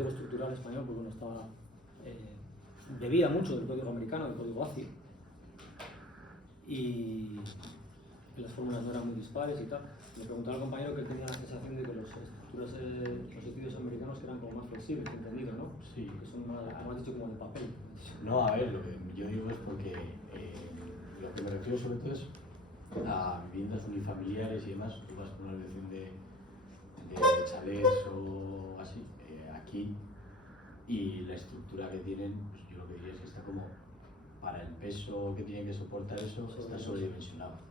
código estructural español, pues bueno, estaba, bebía mucho del código americano, del código ACI, y las fórmulas no eran muy dispares y tal. Me preguntaba al compañero que él tenía la sensación de que los estudios americanos que eran como más flexibles, entendido, ¿no? Sí. Que son más, además dicho, como de papel. No, a ver, lo que yo digo es porque lo que me refiero sobre todo es a viviendas unifamiliares y demás. Tú vas con una dirección de chalés o así, aquí, y la estructura que tienen, pues yo lo que diría es que está como, para el peso que tiene que soportar eso, está sobredimensionado.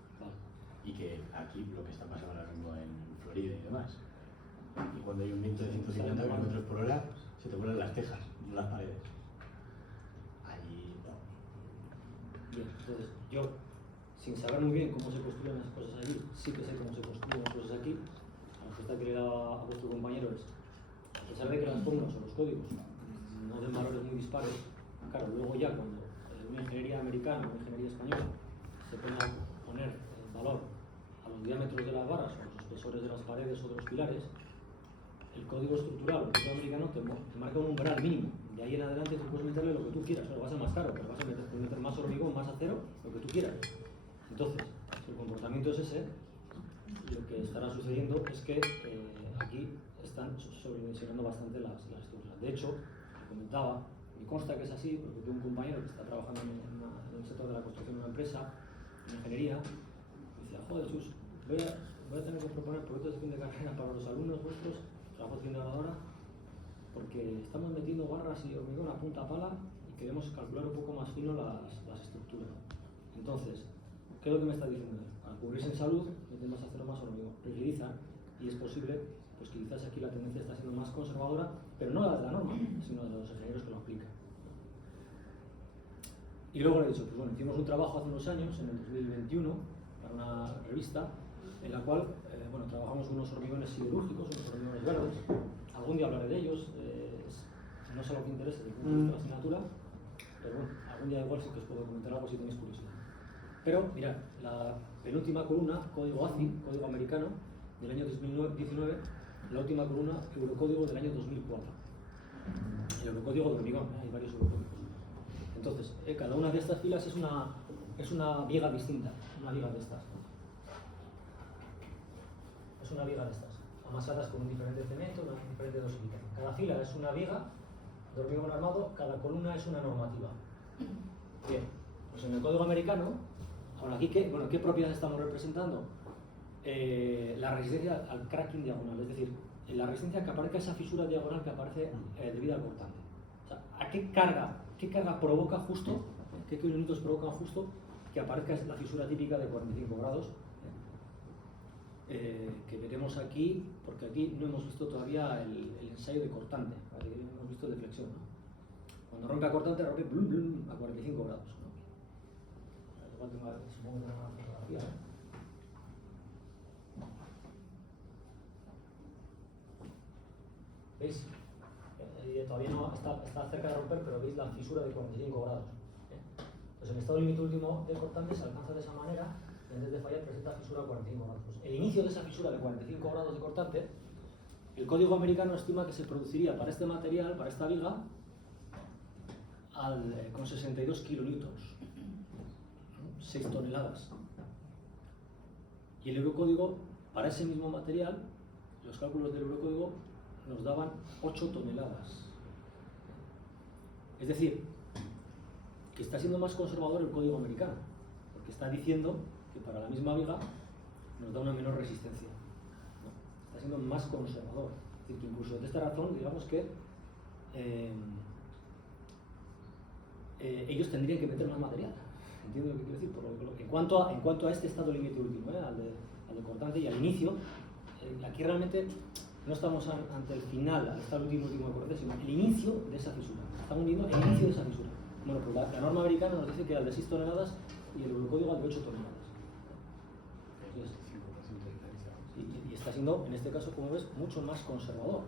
Y que aquí lo que está pasando ahora mismo en Florida y demás. Y cuando hay un viento de 150 km por hora, se te vuelan las tejas, no las paredes. Allí no. Bien, entonces yo, sin saber muy bien cómo se construyen las cosas allí, sí que sé cómo se construyen las cosas aquí. La respuesta que le daba a vuestro compañero es, a pesar de que las fórmulas o los códigos no den valores muy dispares, claro, luego ya cuando una ingeniería americana o una ingeniería española se pone a poner el valor a los diámetros de las barras o a los espesores de las paredes o de los pilares, el código estructural o el código americano te marca un umbral mínimo. De ahí en adelante tú puedes meterle lo que tú quieras, pero va a ser más caro, pero vas a meter más hormigón, más acero, lo que tú quieras. Entonces, si el comportamiento es ese, lo que estará sucediendo es que aquí están sobredimensionando bastante las estructuras. De hecho, comentaba, me consta que es así, porque tengo un compañero que está trabajando en el sector de la construcción de una empresa, en ingeniería, y decía, joder, Jesús, voy a tener que proponer proyectos de fin de carrera para los alumnos vuestros, trabajos de fin de grado, porque estamos metiendo barras y hormigón a punta pala y queremos calcular un poco más fino las estructuras. Entonces, ¿qué es lo que me está diciendo? Al cubrirse en salud, meten más acero, más hormigón, rigidizan, y es posible pues que quizás aquí la tendencia está siendo más conservadora, pero no de la norma, sino de los ingenieros que lo aplican. Y luego le he dicho, pues bueno, hicimos un trabajo hace unos años, en el 2021, para una revista, en la cual bueno, trabajamos unos hormigones siderúrgicos, unos hormigones verdes. Algún día hablaré de ellos, no sé lo que interese del punto de vista de la asignatura, pero bueno, algún día igual sí que os puedo comentar algo si tenéis curiosidad. Pero mirad, la penúltima columna, código ACI, código americano, del año 2019, la última columna, eurocódigo del año 2004. El eurocódigo de hormigón, hay varios eurocódigos. Entonces, cada una de estas filas es una viga distinta, una viga de estas. Es una viga de estas, amasadas con un diferente cemento, una diferente dosificación. Cada fila es una viga de hormigón armado, cada columna es una normativa. Bien, pues en el código americano, ahora aquí, ¿qué propiedades estamos representando? La resistencia al cracking diagonal, es decir, la resistencia que aparezca esa fisura diagonal que aparece debido al cortante. O sea, ¿a qué carga provoca justo, qué kilonewtons provocan justo que aparezca la fisura típica de 45 grados? Que veremos aquí, porque aquí no hemos visto todavía el ensayo de cortante, ¿vale? Hemos visto el de flexión, ¿no? Cuando rompe a cortante, rompe blum, blum, a 45 grados, ¿no? Igual supongo que tengo una fotografía, ¿eh? ¿Veis? Todavía no está cerca de romper, pero veis la fisura de 45 grados. Pues el estado límite último de cortante se alcanza de esa manera, y antes de fallar presenta fisura a 45 grados. Pues el inicio de esa fisura de 45 grados de cortante, el código americano estima que se produciría para este material, para esta viga, con 62 kilonewtons, 6 toneladas. Y el eurocódigo, para ese mismo material, los cálculos del eurocódigo nos daban 8 toneladas. Es decir, que está siendo más conservador el código americano, porque está diciendo que para la misma viga nos da una menor resistencia. ¿No? Está siendo más conservador. Es decir, que incluso de esta razón, digamos que ellos tendrían que meter más material. ¿Entiendo lo que quiero decir? En cuanto a este estado límite último, al de cortante y al inicio, aquí realmente no estamos ante el final, al estado último de cortante, sino el inicio de esa fisura. Estamos viendo el inicio de esa fisura. Bueno, pues la norma americana nos dice que al de 6 toneladas y el eurocódigo al de 8 toneladas. Entonces, y está siendo, en este caso, como ves, mucho más conservador.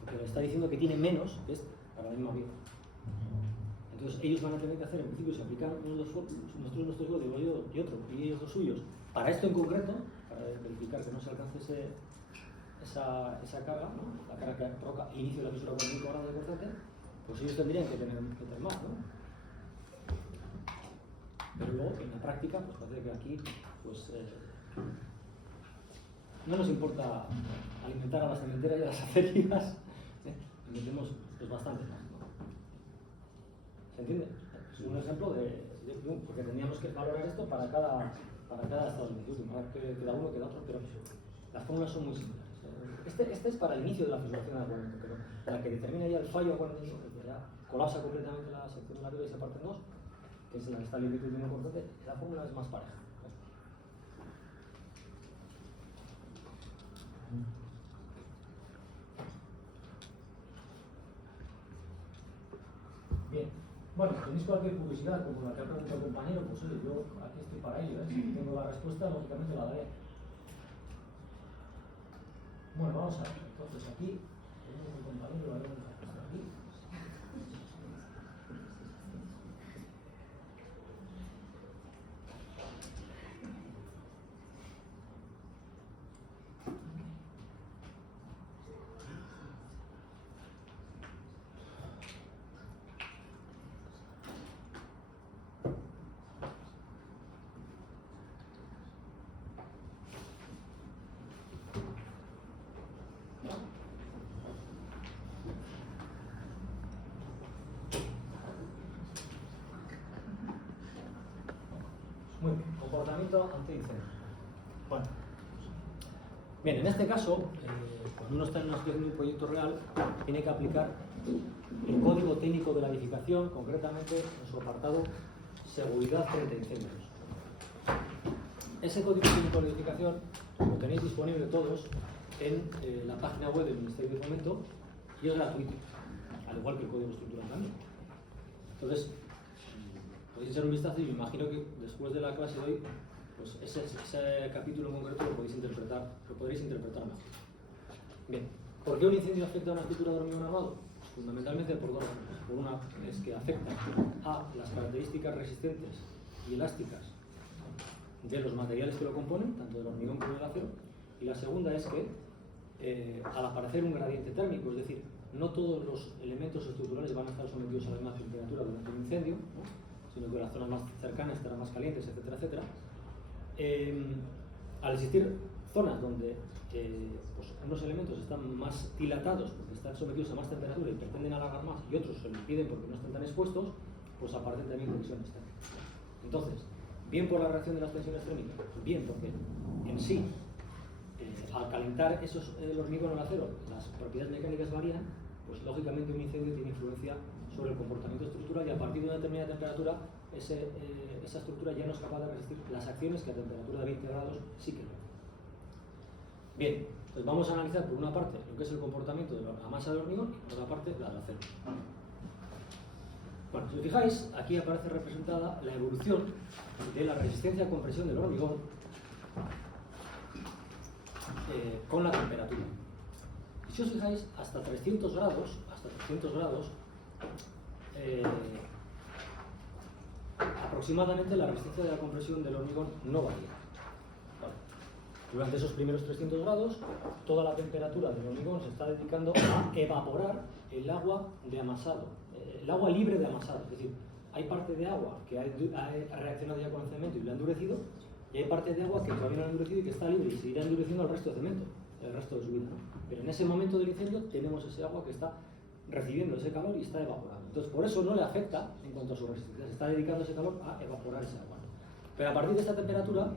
Porque le está diciendo que tiene menos, que es para la misma viga. Entonces ellos van a tener que hacer, en principio, si aplican nosotros nuestro código y otro, y ellos los suyos, para esto en concreto, para verificar que no se alcance esa carga, ¿no? La carga que provoca el inicio de la fisura con 5 grados de cortante, pues ellos tendrían que tener más, ¿no? Pero luego, en la práctica, pues parece que aquí, pues, no nos importa alimentar a las cementeras y a las acerías, metemos pues, bastante más, ¿no? ¿Se entiende? Es un ejemplo porque tendríamos que valorar esto para cada estado de litigios, para que cada uno queda otro, pero las fórmulas son muy similares. Este es para el inicio de la fisuración del argumento, pero la que determina ya el fallo cuando ya colapsa completamente la sección de la vía y se parte en dos, que es la que está el límite de cortante, la fórmula es más pareja. Bien, bueno, si tenéis cualquier curiosidad como la que ha preguntado el compañero, pues oye, yo aquí estoy para ello, ¿eh? Si tengo la respuesta, lógicamente la daré. Bueno, vamos a ver, entonces aquí tenemos un compañero, lo haremos aquí. Muy bien, comportamiento ante incendio. Bueno, bien, en este caso, cuando uno está en una situación de un proyecto real, tiene que aplicar el código técnico de la edificación, concretamente en su apartado seguridad frente a incendios. Ese código técnico de la edificación lo tenéis disponible todos en la página web del Ministerio de Fomento y es gratuito, al igual que el código estructural también. Entonces, podéis echar un vistazo y me imagino que después de la clase de hoy, pues ese capítulo en concreto lo podréis interpretar mejor. Bien, ¿por qué un incendio afecta a una estructura de hormigón armado? Fundamentalmente por dos razones. Por una es que afecta a las características resistentes y elásticas de los materiales que lo componen, tanto del hormigón como del acero, y la segunda es que al aparecer un gradiente térmico, es decir, no todos los elementos estructurales van a estar sometidos a la misma temperatura durante un incendio, ¿no? Sino que las zonas más cercanas estarán más calientes, etcétera, etcétera. Al existir zonas donde pues unos elementos están más dilatados porque están sometidos a más temperatura y pretenden alargar más, y otros se lo impiden porque no están tan expuestos, pues aparecen también tensiones térmicas. Entonces, bien por la reacción de las tensiones térmicas, bien porque en sí, al calentar el hormigón o el acero, las propiedades mecánicas varían, pues lógicamente un incendio tiene influencia sobre el comportamiento estructural y a partir de una determinada temperatura esa estructura ya no es capaz de resistir las acciones que a temperatura de 20 grados sí que lo. Bien, pues vamos a analizar por una parte lo que es el comportamiento de la masa del hormigón y por otra parte la del acero. Bueno, si os fijáis, aquí aparece representada la evolución de la resistencia a compresión del hormigón con la temperatura. Y si os fijáis, hasta 300 grados, aproximadamente la resistencia de la compresión del hormigón no varía. Vale. Durante esos primeros 300 grados, toda la temperatura del hormigón se está dedicando a evaporar el agua de amasado, el agua libre de amasado. Es decir, hay parte de agua que ha reaccionado ya con el cemento y lo ha endurecido, y hay parte de agua que todavía no ha endurecido y que está libre y seguirá endureciendo el resto de cemento, el resto de su vida, ¿no? Pero en ese momento del incendio tenemos ese agua que está recibiendo ese calor y está evaporando. Entonces, por eso no le afecta en cuanto a su resistencia. Se está dedicando ese calor a evaporar ese agua. Pero a partir de esta temperatura,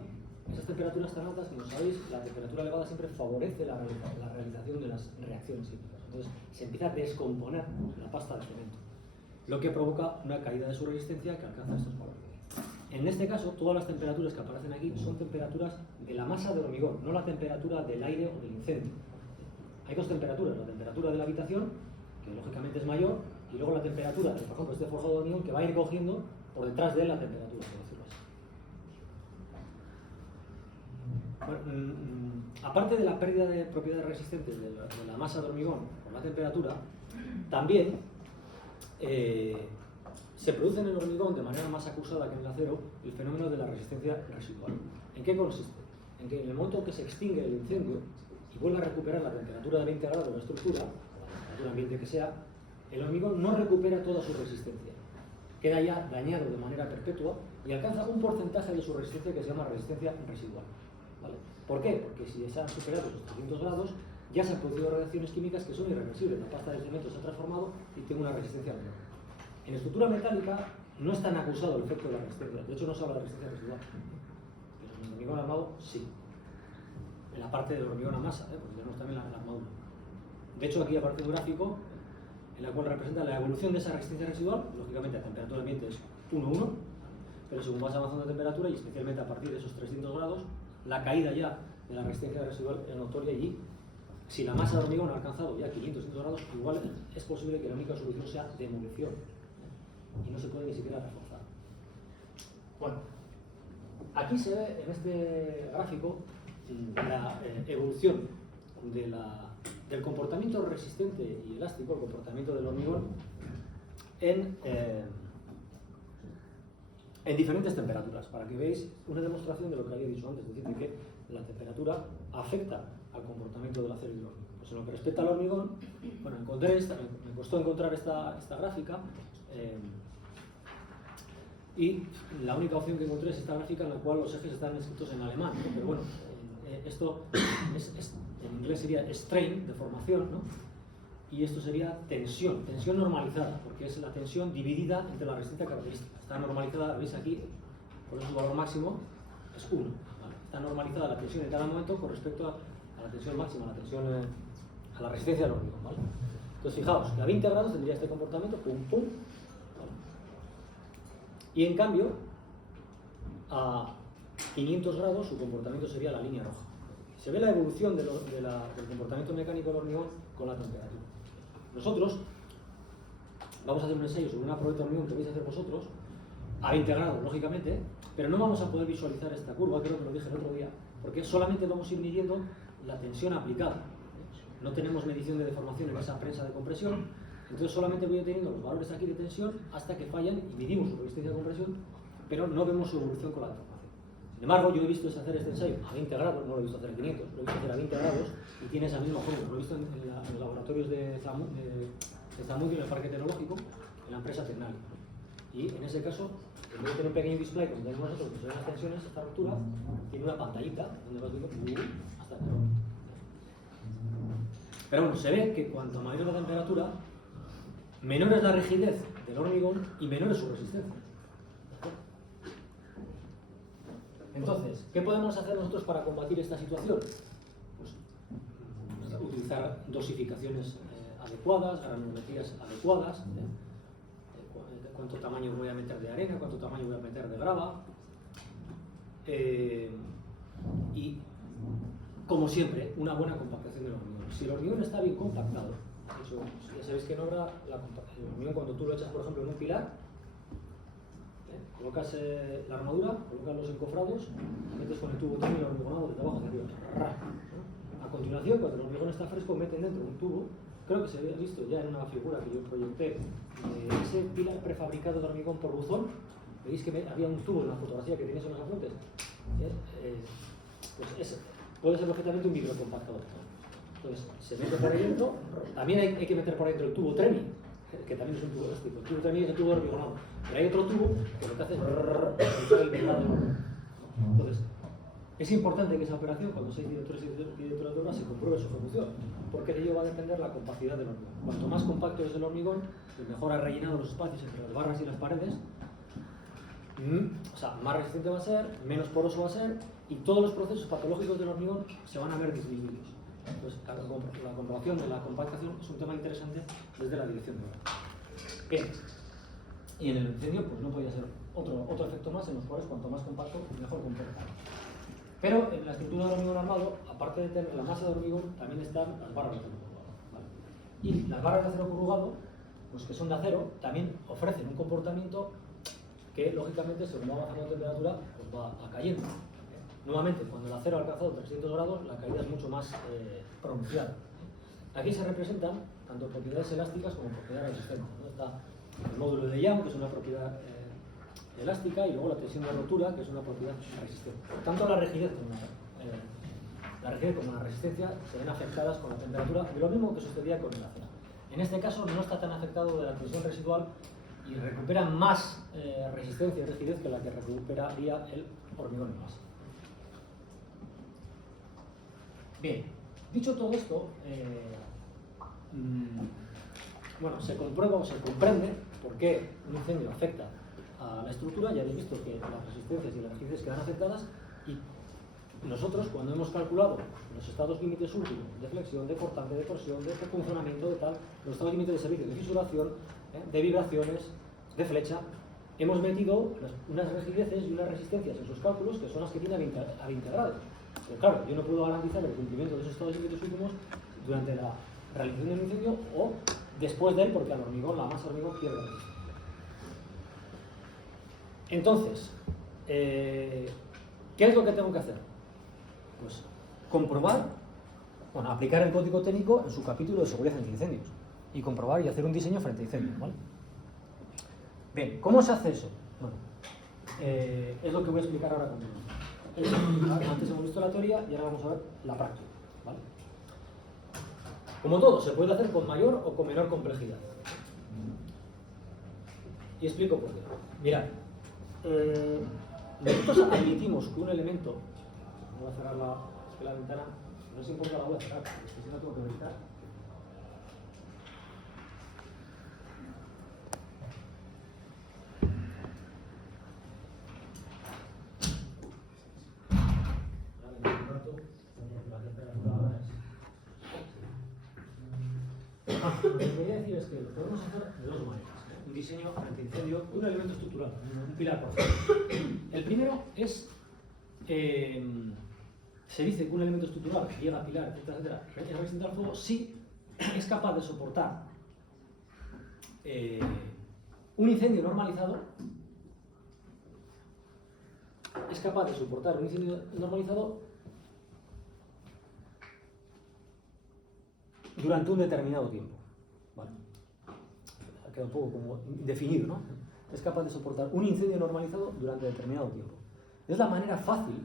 esas temperaturas tan altas, como sabéis, la temperatura elevada siempre favorece la realización de las reacciones químicas. Entonces, se empieza a descomponer la pasta de cemento, lo que provoca una caída de su resistencia que alcanza estos valores. En este caso, todas las temperaturas que aparecen aquí son temperaturas de la masa de hormigón, no la temperatura del aire o del incendio. Hay dos temperaturas, la temperatura de la habitación, que lógicamente es mayor, y luego la temperatura de, por ejemplo, este forjado de hormigón que va a ir cogiendo por detrás de la temperatura, por decirlo así. Bueno, aparte de la pérdida de propiedades resistentes de la masa de hormigón por la temperatura, también se produce en el hormigón de manera más acusada que en el acero el fenómeno de la resistencia residual. ¿En qué consiste? En que en el momento que se extingue el incendio y vuelve a recuperar la temperatura de 20 grados de la estructura, la temperatura ambiente que sea, el hormigón no recupera toda su resistencia. Queda ya dañado de manera perpetua y alcanza un porcentaje de su resistencia que se llama resistencia residual. ¿Vale? ¿Por qué? Porque si se han superado esos 300 grados, ya se han producido reacciones químicas que son irreversibles. La pasta de cemento se ha transformado y tiene una resistencia menor. En estructura metálica no es tan acusado el efecto de la resistencia. De hecho, no se habla de resistencia residual. Pero en el hormigón armado, sí. En la parte del hormigón a masa, porque tenemos también la armadura. De hecho, aquí aparece un gráfico en la cual representa la evolución de esa resistencia residual. Lógicamente, a temperatura ambiente es 1,1, pero según vas avanzando de temperatura, y especialmente a partir de esos 300 grados, la caída ya de la resistencia residual es notoria y si la masa de hormigón ha alcanzado ya 500 grados, igual es posible que la única solución sea demolición, y no se puede ni siquiera reforzar. Bueno, aquí se ve en este gráfico la evolución del comportamiento resistente y elástico, el comportamiento del hormigón en diferentes temperaturas, para que veáis una demostración de lo que había dicho antes, es decir, de que la temperatura afecta al comportamiento del acero y del hormigón. Pues en lo que respecta al hormigón, bueno, me costó encontrar esta gráfica, y la única opción que encontré es esta gráfica en la cual los ejes están escritos en alemán, ¿no? Pero bueno, esto en inglés sería strain, deformación, ¿no? Y esto sería tensión normalizada, porque es la tensión dividida entre la resistencia característica. Está normalizada, veis aquí, por eso su valor máximo es 1. ¿Vale? Está normalizada la tensión en cada momento con respecto a la tensión máxima, a la resistencia del hormigón, ¿vale? Entonces fijaos que a 20 grados tendría este comportamiento, pum, pum, ¿vale? Y en cambio, a 500 grados su comportamiento sería la línea roja. Se ve la evolución del comportamiento mecánico del hormigón con la temperatura. Nosotros vamos a hacer un ensayo sobre una probeta de hormigón que vais a hacer vosotros, a 20 grados, lógicamente, pero no vamos a poder visualizar esta curva, creo que lo dije el otro día, porque solamente vamos a ir midiendo la tensión aplicada. No tenemos medición de deformación en esa prensa de compresión, entonces solamente voy teniendo los valores aquí de tensión hasta que fallan y medimos su resistencia de compresión, pero no vemos su evolución con la deformación. Sin embargo, yo he visto hacer este ensayo a 20 grados, no lo he visto hacer a 500, lo he visto hacer a 20 grados y tiene esa misma forma. Lo he visto en los laboratorios de Zamudio, en el Parque Tecnológico, en la empresa Tecnali. Y en ese caso, en vez de tener un pequeño display como tenemos nosotros, que son las tensiones, esta ruptura, tiene una pantallita donde vas viendo hasta el error. Pero bueno, se ve que cuanto mayor es la temperatura, menor es la rigidez del hormigón y menor es su resistencia. Entonces, ¿qué podemos hacer nosotros para combatir esta situación? Pues utilizar dosificaciones adecuadas, granulometrías adecuadas, cuánto tamaño voy a meter de arena, cuánto tamaño voy a meter de grava, y como siempre, una buena compactación del hormigón. Si el hormigón está bien compactado, de hecho, ya sabéis que en obra el hormigón, cuando tú lo echas, por ejemplo, en un pilar, colocas la armadura, colocas los encofrados, metes con el tubo térmico el hormigonado desde abajo hacia arriba. A continuación, cuando el hormigón está fresco, meten dentro un tubo. Creo que se había visto ya en una figura que yo proyecté ese pilar prefabricado de hormigón por buzón. Veis que había un tubo en la fotografía que tenéis en los apuntes. Pues puede ser perfectamente un microcompactador. Entonces, se mete por ahí dentro. También hay que meter por ahí dentro el tubo Tremi, que también es un tubo elástico. El tubo Tremi es el tubo hormigonado. Pero hay otro tubo que lo que hace es realizar el velado. Entonces, es importante que esa operación, cuando seáis directores y directoras de obra, se compruebe su ejecución, porque de ello va a depender la compacidad del hormigón. Cuanto más compacto es el hormigón, mejor ha rellenado los espacios entre las barras y las paredes, o sea, más resistente va a ser, menos poroso va a ser, y todos los procesos patológicos del hormigón se van a ver disminuidos. Entonces, la comprobación de la compactación es un tema interesante desde la dirección de obra. Bien. Y en el incendio, pues no podía ser otro efecto más en los cuales cuanto más compacto, mejor comportado. Pero en la estructura del hormigón armado, aparte de tener la masa de hormigón, también están las barras de acero corrugado, ¿vale? Y las barras de acero corrugado, pues que son de acero, también ofrecen un comportamiento que, lógicamente, según va bajando la temperatura, pues va cayendo. Nuevamente, cuando el acero ha alcanzado 300 grados, la caída es mucho más pronunciada. Aquí se representan tanto propiedades elásticas como propiedades resistentes, ¿no? Está el módulo de Young, que es una propiedad elástica, y luego la tensión de rotura, que es una propiedad resistente. Tanto la rigidez como la rigidez como la resistencia se ven afectadas con la temperatura, de lo mismo que sucedía con el acero. En este caso no está tan afectado de la tensión residual y recupera más resistencia y rigidez que la que recuperaría el hormigón en masa. Bien, dicho todo esto, bueno, se comprueba o se comprende por qué un incendio afecta a la estructura. Ya habéis visto que las resistencias y las rigideces quedan afectadas, y nosotros, cuando hemos calculado los estados límites últimos de flexión, de cortante, de torsión, de funcionamiento, de tal, los estados límites de servicio, de fisuración, de vibraciones, de flecha, hemos metido unas rigideces y unas resistencias en sus cálculos que son las que tienen a 20 grados. Pero claro, yo no puedo garantizar el cumplimiento de esos estados límites últimos durante la realización del incendio o después de él, porque al hormigón, la masa hormigón pierde resistencia. Entonces, ¿qué es lo que tengo que hacer? Pues comprobar, bueno, aplicar el código técnico en su capítulo de seguridad ante incendios y comprobar y hacer un diseño frente a incendios, ¿vale? Bien, ¿cómo se hace eso? Bueno, es lo que voy a explicar ahora conmigo. Antes hemos visto la teoría y ahora vamos a ver la práctica, ¿vale? Como todo, se puede hacer con mayor o con menor complejidad. Y explico por qué. Mirad, nosotros admitimos que un elemento, voy a cerrar la ventana, no os importa, la voy a cerrar, porque si no tengo que verificar. Lo que quería decir es que lo podemos hacer de dos maneras. Un diseño antiincendio, un elemento estructural, un pilar por ejemplo. El primero es, se dice que un elemento estructural que llega a pilar, etcétera, es resistente al fuego si es capaz de soportar un incendio normalizado. Es capaz de soportar un incendio normalizado durante un determinado tiempo. Vale. Ha quedado un poco como indefinido, ¿no? Es capaz de soportar un incendio normalizado durante determinado tiempo. Es la manera fácil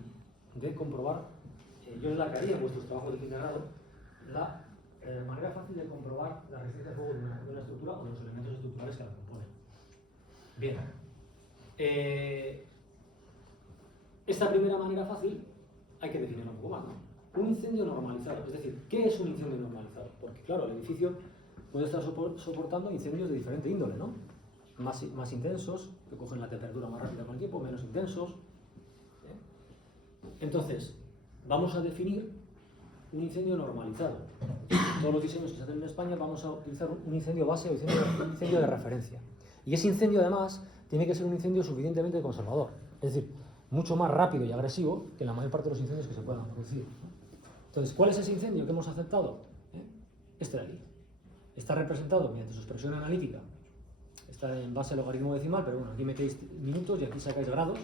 de comprobar, yo es la que haría en vuestros trabajos de fin de grado, la manera fácil de comprobar la resistencia al fuego de una estructura o de los elementos estructurales que la componen. Bien. Esta primera manera fácil hay que definirla un poco más, ¿no? Un incendio normalizado, es decir, ¿qué es un incendio normalizado? Porque claro, el edificio puede estar soportando incendios de diferente índole, ¿no? Más intensos, que cogen la temperatura más rápida con el tiempo, menos intensos. Entonces, vamos a definir un incendio normalizado. En todos los diseños que se hacen en España vamos a utilizar un incendio base o un incendio de referencia. Y ese incendio, además, tiene que ser un incendio suficientemente conservador. Es decir, mucho más rápido y agresivo que la mayor parte de los incendios que se puedan producir. Entonces, ¿cuál es ese incendio que hemos aceptado? Este de aquí. Está representado mediante su expresión analítica. Está en base al logaritmo decimal, pero bueno, aquí metéis minutos y aquí sacáis grados.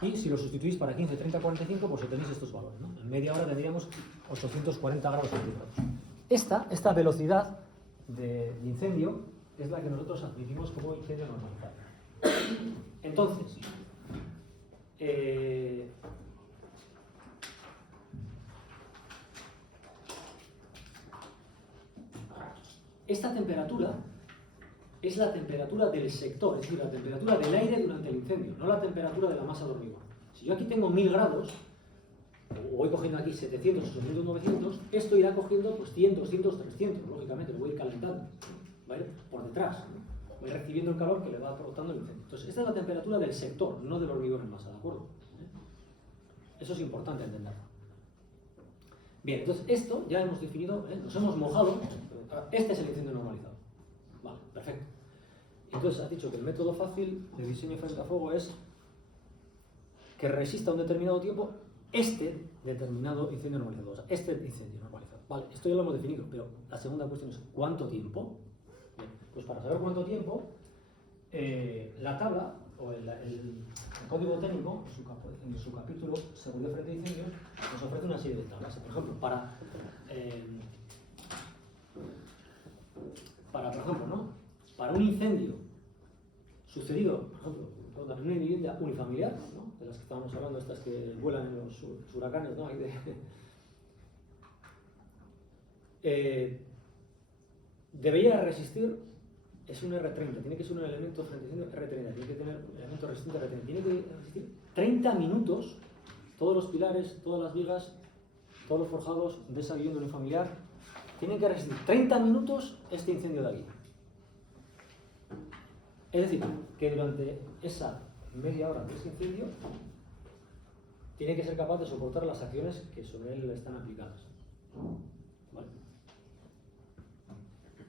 Y si lo sustituís para 15, 30, 45, pues obtenéis estos valores, ¿no? En media hora tendríamos 840 grados centígrados. Esta velocidad de incendio es la que nosotros admitimos como incendio normalizado. Entonces, esta temperatura es la temperatura del sector, es decir, la temperatura del aire durante el incendio, no la temperatura de la masa de hormigón. Si yo aquí tengo 1000 grados, o voy cogiendo aquí 700, 800, 900, esto irá cogiendo pues 100, 200, 300, lógicamente, lo voy a ir calentando, ¿vale? Por detrás, ¿no? Voy recibiendo el calor que le va aportando el incendio. Entonces, esta es la temperatura del sector, no del hormigón en masa, ¿de acuerdo? Eso es importante entenderlo. Bien, entonces esto ya hemos definido, nos hemos mojado, este es el incendio normalizado. Vale, perfecto. Entonces has dicho que el método fácil de diseño frente a fuego es que resista un determinado tiempo este determinado incendio normalizado, o sea, este incendio normalizado. Vale, esto ya lo hemos definido, pero la segunda cuestión es ¿cuánto tiempo? Bien, pues para saber cuánto tiempo, la tabla o el código técnico en su capítulo Seguridad frente a incendios nos ofrece una serie de tablas. Por ejemplo, por ejemplo, ¿no? Para un incendio sucedido, por ejemplo, en una vivienda unifamiliar, ¿no? De las que estábamos hablando, estas que vuelan en los huracanes, ¿no? debería resistir, es un R30, tiene que ser un elemento frente R30, tiene que tener un elemento resistente R30, tiene que resistir 30 minutos, todos los pilares, todas las vigas, todos los forjados de esa vivienda unifamiliar, tienen que resistir 30 minutos este incendio de aquí. Es decir, que durante esa media hora de ese incendio, tiene que ser capaz de soportar las acciones que sobre él están aplicadas. ¿Vale?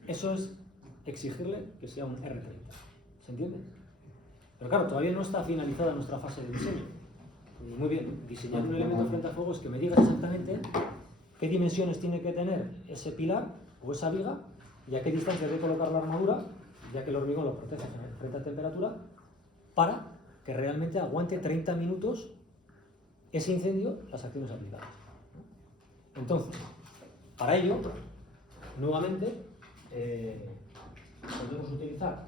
Eso es exigirle que sea un R30. ¿Se entiende? Pero claro, todavía no está finalizada nuestra fase de diseño. Y muy bien, diseñar un elemento frente al fuego es que me digas exactamente qué dimensiones tiene que tener ese pilar o esa viga y a qué distancia debe colocar la armadura, ya que el hormigón lo protege frente a temperatura, para que realmente aguante 30 minutos ese incendio, las acciones aplicadas. Entonces, para ello, nuevamente, podemos utilizar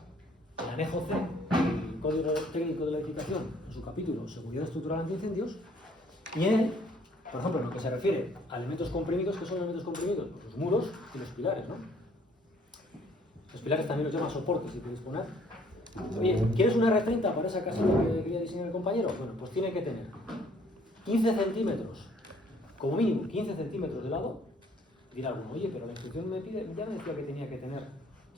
el anejo C del Código Técnico de la Edificación en su capítulo Seguridad Estructural ante Incendios, y en él, por ejemplo, en lo que se refiere a elementos comprimidos, ¿qué son elementos comprimidos? Pues los muros y los pilares, ¿no? Los pilares también los llaman soportes, si queréis poner. Oye, ¿quieres una R30 para esa casita que quería diseñar el compañero? Bueno, pues tiene que tener 15 centímetros, como mínimo 15 centímetros de lado. Dirá alguno, oye, pero la instrucción me pide, ya me decía que tenía que tener,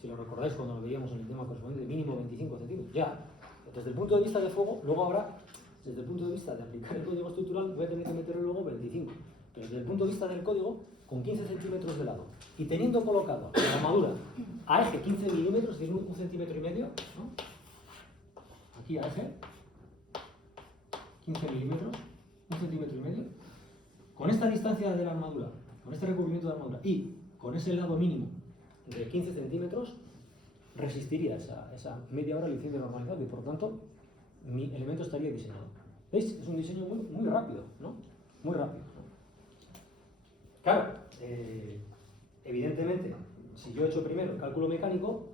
si lo recordáis cuando lo veíamos en el tema correspondiente, mínimo 25 centímetros. Ya, desde el punto de vista de fuego, luego habrá, desde el punto de vista de aplicar el código estructural, voy a tener que meterle luego 25. Pero desde el punto de vista del código, con 15 centímetros de lado, y teniendo colocado la armadura a eje 15 milímetros, es decir, un centímetro y medio, ¿no? Aquí a eje, 15 milímetros, un centímetro y medio, con esta distancia de la armadura, con este recubrimiento de la armadura y con ese lado mínimo de 15 centímetros, resistiría esa media hora el incendio normalizado y por tanto mi elemento estaría diseñado. ¿Veis? Es un diseño muy rápido, ¿no? Muy rápido. Claro, evidentemente, si yo he hecho primero el cálculo mecánico,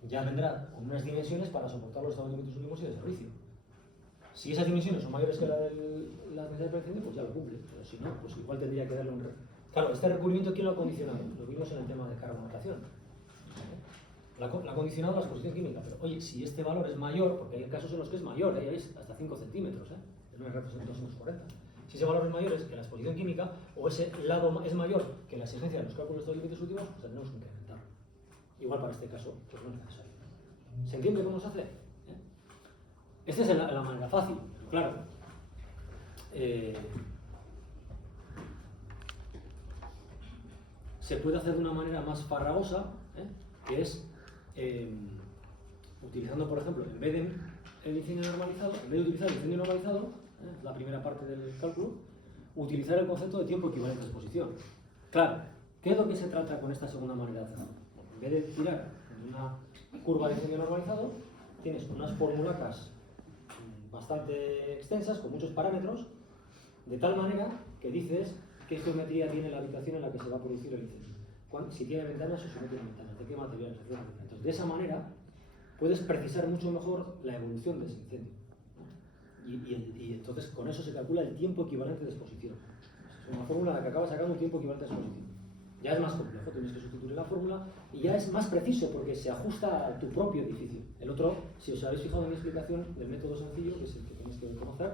pues ya vendrá con unas dimensiones para soportar los establecimientos últimos y de servicio. Si esas dimensiones son mayores que las necesidades de incendio, pues ya lo cumple. Pero si no, pues igual tendría que darle un... Claro, este recubrimiento, ¿quién lo ha condicionado? Lo vimos en el tema de carbonatación. La ha condicionado la exposición química. Pero oye, si este valor es mayor, porque hay casos en los que es mayor, ya veis, hasta 5 centímetros, es una representación 240. Si ese valor es mayor que la exposición química, o ese lado es mayor que la exigencia de los cálculos de estos límites últimos, pues tendremos que incrementar. Igual para este caso, pues no es necesario. ¿Se entiende cómo se hace? Esta es la manera fácil, claro. Se puede hacer de una manera más farragosa, que es utilizando, por ejemplo, en vez de el incendio normalizado, en vez de utilizar el incendio normalizado, la primera parte del cálculo, utilizar el concepto de tiempo equivalente a exposición. Claro, ¿qué es lo que se trata con esta segunda manera de hacerlo? En vez de tirar en una curva de incendio normalizado, tienes unas formulacas bastante extensas, con muchos parámetros, de tal manera que dices qué geometría tiene la habitación en la que se va a producir el incendio. Si tiene ventanas o si no tiene ventanas, de qué materiales, etc. Entonces, de esa manera, puedes precisar mucho mejor la evolución de ese incendio. Y entonces, con eso se calcula el tiempo equivalente de exposición. Es una fórmula en la que acaba sacando un tiempo equivalente de exposición. Ya es más complejo, tienes que sustituir la fórmula y ya es más preciso porque se ajusta a tu propio edificio. El otro, si os habéis fijado en mi explicación del método sencillo, que es el que tenéis que conocer,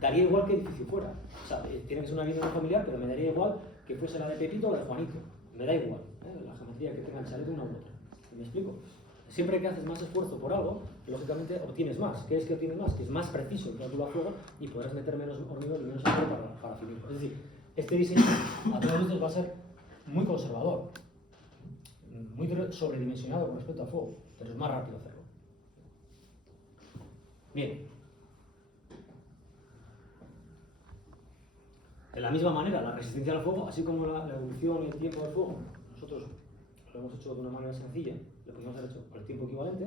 daría igual que edificio fuera. O sea, tiene que ser una vivienda familiar, pero me daría igual que fuese la de Pepito o la de Juanito. Me da igual, la geometría que tenga el chalet de una u otra. ¿Me explico? Siempre que haces más esfuerzo por algo, lógicamente obtienes más. ¿Qué es que obtienes más? Que es más preciso el cálculo a fuego y podrás meter menos hormigón y menos acero para finirlo. Es decir, este diseño a todas luces va a ser muy conservador, muy sobredimensionado con respecto al fuego, pero es más rápido hacerlo. Bien. De la misma manera, la resistencia al fuego, así como la evolución y el tiempo del fuego, nosotros lo hemos hecho de una manera sencilla, lo podemos haber hecho con el tiempo equivalente.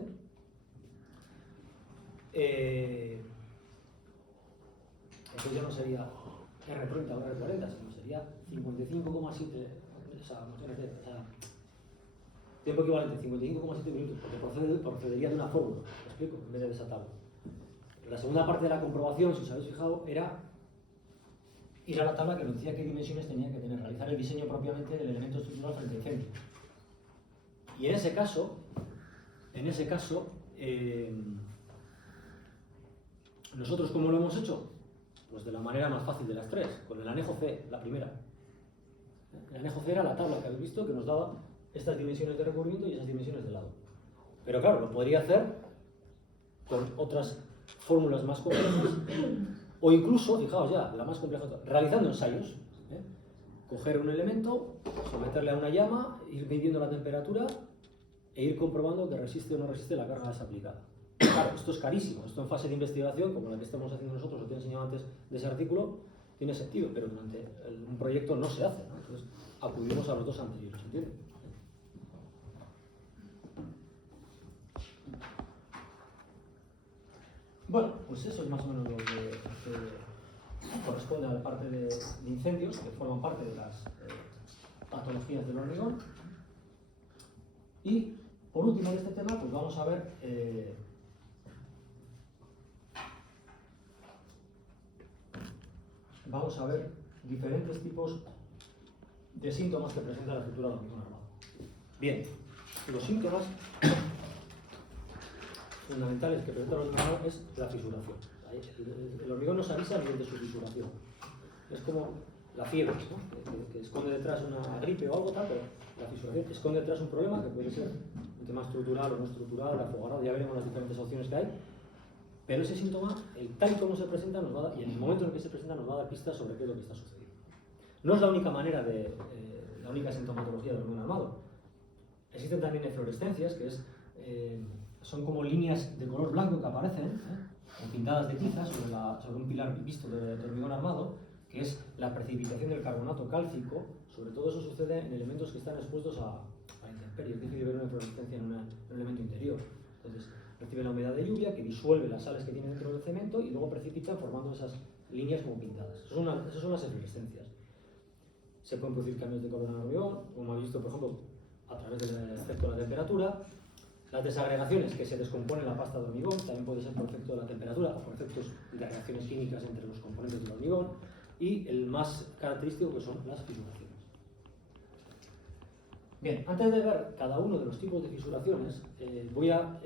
Entonces ya no sería R30 o R40, sino sería 55,7, o sea, tiempo equivalente, 55,7 minutos, porque procedería de una fórmula, ¿me explico? En vez de desatarlo. La segunda parte de la comprobación, si os habéis fijado, era ir a la tabla que nos decía qué dimensiones tenía que tener, realizar el diseño propiamente del elemento estructural frente al centro. Y en ese caso, ¿nosotros cómo lo hemos hecho? Pues de la manera más fácil de las tres, con el anejo C, la primera. El anejo C era la tabla que habéis visto que nos daba estas dimensiones de recubrimiento y esas dimensiones de lado. Pero claro, lo podría hacer con otras fórmulas más complejas o incluso, fijaos ya, la más compleja, realizando ensayos. Coger un elemento, someterle a una llama, ir midiendo la temperatura e ir comprobando que resiste o no resiste la carga desaplicada. Claro, esto es carísimo, esto en fase de investigación, como la que estamos haciendo nosotros, lo que he enseñado antes de ese artículo, tiene sentido, pero durante un proyecto no se hace, ¿no? Entonces acudimos a los dos anteriores, ¿entiendes? Bueno, pues eso es más o menos lo que corresponde a la parte de incendios, que forman parte de las patologías del hormigón. Y por último de este tema, pues vamos a ver diferentes tipos de síntomas que presenta la estructura del hormigón armado. Bien, los síntomas fundamentales que presenta el hormigón armado es la fisuración. El hormigón nos avisa a nivel de su fisuración. Es como la fiebre, ¿no? que esconde detrás una gripe o algo tal, pero la fisuración esconde detrás un problema que puede ser un tema estructural o no estructural, afogarado, ya veremos las diferentes opciones que hay. Pero ese síntoma, el tal y como se presenta, nos va a dar, y en el momento en el que se presenta, nos va a dar pistas sobre qué es lo que está sucediendo. No es la única manera la única sintomatología del hormigón armado. Existen también eflorescencias, que son como líneas de color blanco que aparecen, pintadas de tiza sobre un pilar visto de hormigón armado, que es la precipitación del carbonato cálcico. Sobre todo eso sucede en elementos que están expuestos a intemperie. Es difícil ver una eflorescencia en un elemento interior. Entonces, recibe la humedad de lluvia que disuelve las sales que tiene dentro del cemento y luego precipita formando esas líneas como pintadas. Esas son las eflorescencias. Se pueden producir cambios de color en el hormigón, como habéis visto, por ejemplo, a través del efecto de la temperatura. Las desagregaciones, que se descompone la pasta de hormigón, también puede ser por efecto de la temperatura o por efectos de reacciones químicas entre los componentes del hormigón. Y el más característico, que son las fisuraciones. Bien, antes de ver cada uno de los tipos de fisuraciones, voy a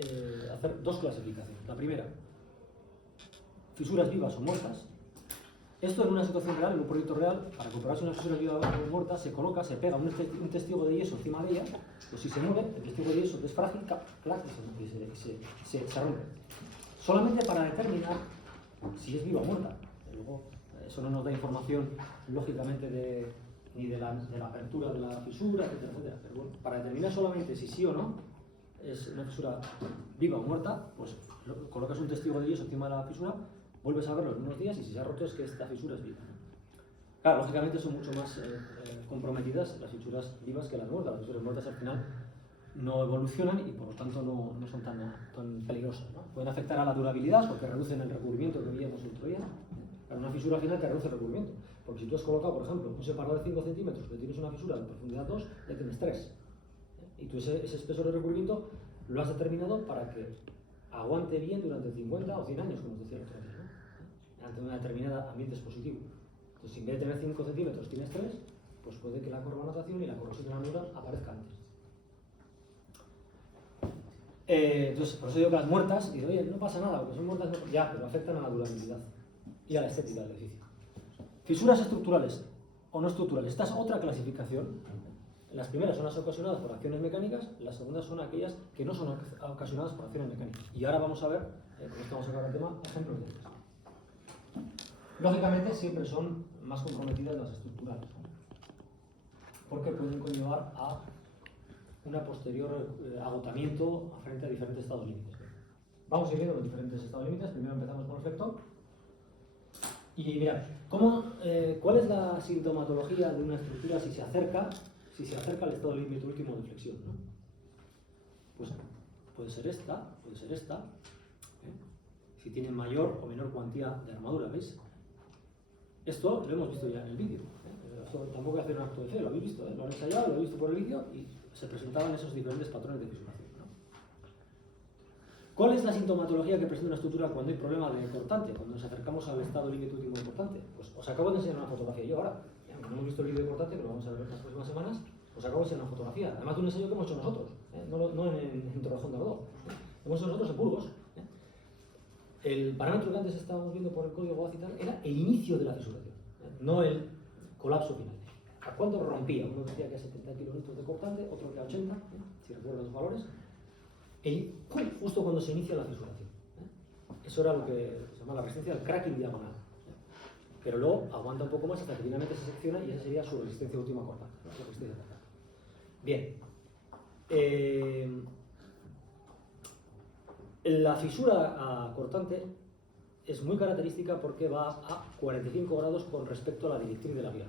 hacer dos clasificaciones. La primera, fisuras vivas o muertas. Esto en una situación real, en un proyecto real, para comprobar si una fisura viva o muerta, se coloca, se pega un testigo de yeso encima de ella, pues si se mueve, el testigo de yeso, que es frágil, se rompe. Solamente para determinar si es viva o muerta. Luego, eso no nos da información, lógicamente, ni de la apertura de la fisura, etcétera, etcétera. Pero bueno, para determinar solamente si sí o no es una fisura viva o muerta, pues colocas un testigo de yeso encima de la fisura, vuelves a verlo en unos días y si se ha roto es que esta fisura es viva. Claro, lógicamente son mucho más comprometidas las fisuras vivas que las muertas. Las fisuras muertas al final no evolucionan y por lo tanto no son tan peligrosas, ¿no? Pueden afectar a la durabilidad porque reducen el recubrimiento que veíamos el otro día. Para una fisura al final te reduce el recubrimiento. Porque si tú has colocado, por ejemplo, un separador de 5 centímetros, pero tienes una fisura de profundidad 2, ya tienes 3. Y tú ese espesor de recubrimiento lo has determinado para que aguante bien durante 50 o 100 años, como os decía el otro día, ¿no? Ante una determinada ambiente expositivo. Entonces, si en vez de tener 5 centímetros tienes 3, pues puede que la carbonatación y la corrosión de la neura aparezca antes. Entonces, por eso digo que las muertas, digo, oye, no pasa nada, porque son muertas, no, ya, pero afectan a la durabilidad y a la estética del edificio. Fisuras estructurales o no estructurales. Esta es otra clasificación. Las primeras son las ocasionadas por acciones mecánicas, las segundas son aquellas que no son ocasionadas por acciones mecánicas. Y ahora vamos a ver, como estamos acá en el tema, ejemplos de ellas. Lógicamente siempre son más comprometidas las estructurales, ¿no? Porque pueden conllevar a una posterior agotamiento frente a diferentes estados límites. Vamos a ir viendo los diferentes estados límites. Primero empezamos con el flector. Y mirad, ¿cuál es la sintomatología de una estructura si se acerca al estado límite último de flexión, ¿no? Pues puede ser esta, si tiene mayor o menor cuantía de armadura, ¿veis? Esto lo hemos visto ya en el vídeo. Esto tampoco voy a hacer un acto de fe, lo habéis visto, lo han ensayado, lo he visto por el vídeo y se presentaban esos diferentes patrones de fisuración, ¿no? ¿Cuál es la sintomatología que presenta una estructura cuando hay problema de cortante, cuando nos acercamos al estado límite último de cortante? Pues os acabo de enseñar una fotografía yo ahora. Ya, no hemos visto el vídeo de cortante, que lo vamos a ver las próximas semanas. Os acabo de enseñar una fotografía, además de un ensayo que hemos hecho nosotros, no en Torrejón de Ardoz. Hemos hecho nosotros en Burgos. El parámetro que antes estábamos viendo por el código GOAZ y tal era el inicio de la fisuración, no el colapso final. ¿A cuánto rompía? Uno decía que a 70 kilonewtons de cortante, otro que a 80, si recuerdan los valores. Justo cuando se inicia la fisuración. Eso era lo que se llama la resistencia al cracking diagonal. Pero luego aguanta un poco más hasta que finalmente se secciona y esa sería su resistencia última cortante. Bien. La fisura cortante es muy característica porque va a 45 grados con respecto a la directriz de la viga.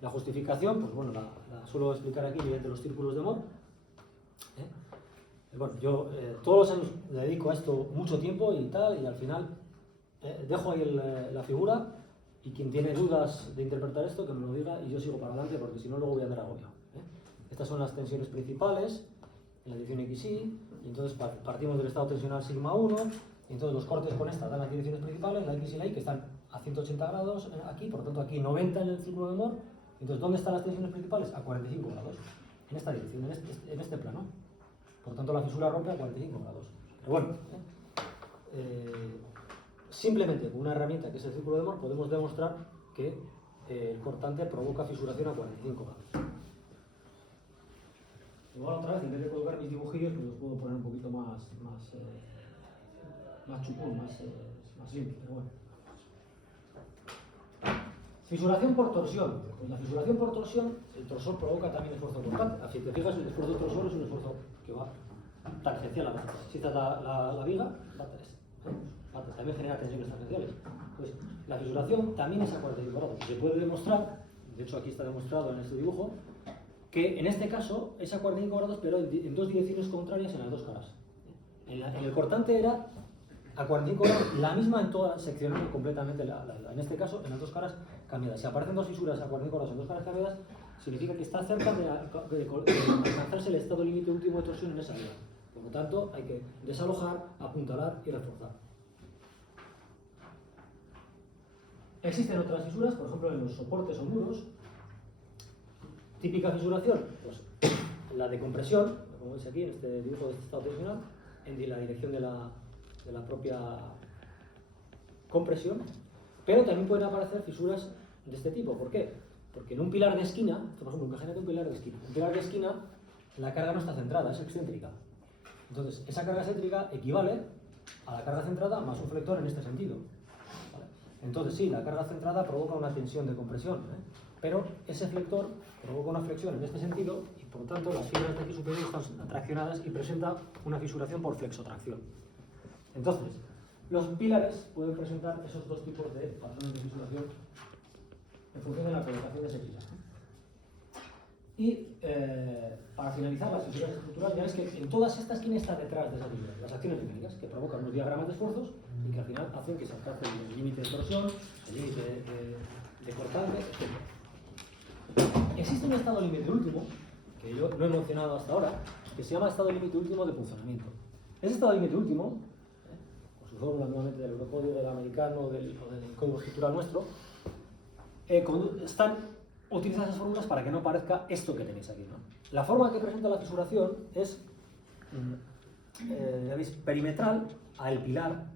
La justificación, pues bueno, la suelo explicar aquí mediante los círculos de Mohr. Bueno, yo todos los años le dedico a esto mucho tiempo y tal, y al final dejo ahí la figura, y quien tiene dudas de interpretar esto, que me lo diga y yo sigo para adelante, porque si no luego voy a andar agobiado. Estas son las tensiones principales en la dirección XY, y entonces partimos del estado tensional sigma 1, y entonces los cortes con esta dan las direcciones principales, la X y la Y, que están a 180 grados aquí, por lo tanto aquí 90 en el círculo de Mohr. Entonces, ¿dónde están las tensiones principales? A 45 grados, en esta dirección, en este plano. Por tanto, la fisura rompe a 45 grados. Pero bueno, simplemente con una herramienta que es el círculo de Mohr podemos demostrar que el cortante provoca fisuración a 45 grados. Igual otra vez, en vez de colocar mis dibujillos, pues los puedo poner un poquito más chupón, más limpio, pero bueno. Fisuración por torsión. Pues la fisuración por torsión, el torsor provoca también esfuerzo cortante. Si te fijas, el esfuerzo torsor es un esfuerzo que va tangencial a la viga. Si esta es la viga, va 3. También genera tensiones tangenciales. Pues la fisuración también es a 45 grados. Se puede demostrar, de hecho aquí está demostrado en este dibujo, que en este caso es a 45 grados, pero en dos direcciones contrarias en las dos caras. En el cortante era a 45 grados, la misma en todas, seccionando completamente en este caso, en las dos caras cambiadas. Si aparecen dos fisuras a 45 grados en dos caras cambiadas, significa que está cerca de alcanzarse el estado límite último de torsión en esa vía. Por lo tanto, hay que desalojar, apuntalar y reforzar. Existen otras fisuras, por ejemplo, en los soportes o muros. Típica fisuración, pues la de compresión, como veis aquí en este dibujo de este estado tensional, en la dirección de la propia compresión, pero también pueden aparecer fisuras de este tipo. ¿Por qué? Porque en un pilar de esquina, por ejemplo, imagínate un pilar de esquina. Un pilar de esquina, la carga no está centrada, es excéntrica. Entonces, esa carga excéntrica equivale a la carga centrada más un flector en este sentido. ¿Vale? Entonces, sí, la carga centrada provoca una tensión de compresión, pero ese flector provoca una flexión en este sentido y, por lo tanto, las fibras de aquí superior están traccionadas y presenta una fisuración por flexotracción. Entonces, los pilares pueden presentar esos dos tipos de patrones de fisuración en función de la colocación de ese pilar. Y para finalizar, las fisuras estructurales, ya ves que en todas estas, ¿quién está detrás de esas fisuras? Las acciones mecánicas, que provocan unos diagramas de esfuerzos y que al final hacen que se alcance el límite de torsión, el límite de cortante, etc. Existe un estado límite último, que yo no he mencionado hasta ahora, que se llama estado límite último de punzonamiento. Ese estado límite último, con su fórmula nuevamente del eurocódigo, del americano o del código estructural nuestro, están utilizadas esas fórmulas para que no parezca esto que tenéis aquí, ¿no? La forma que presenta la fisuración es ya veis, perimetral al pilar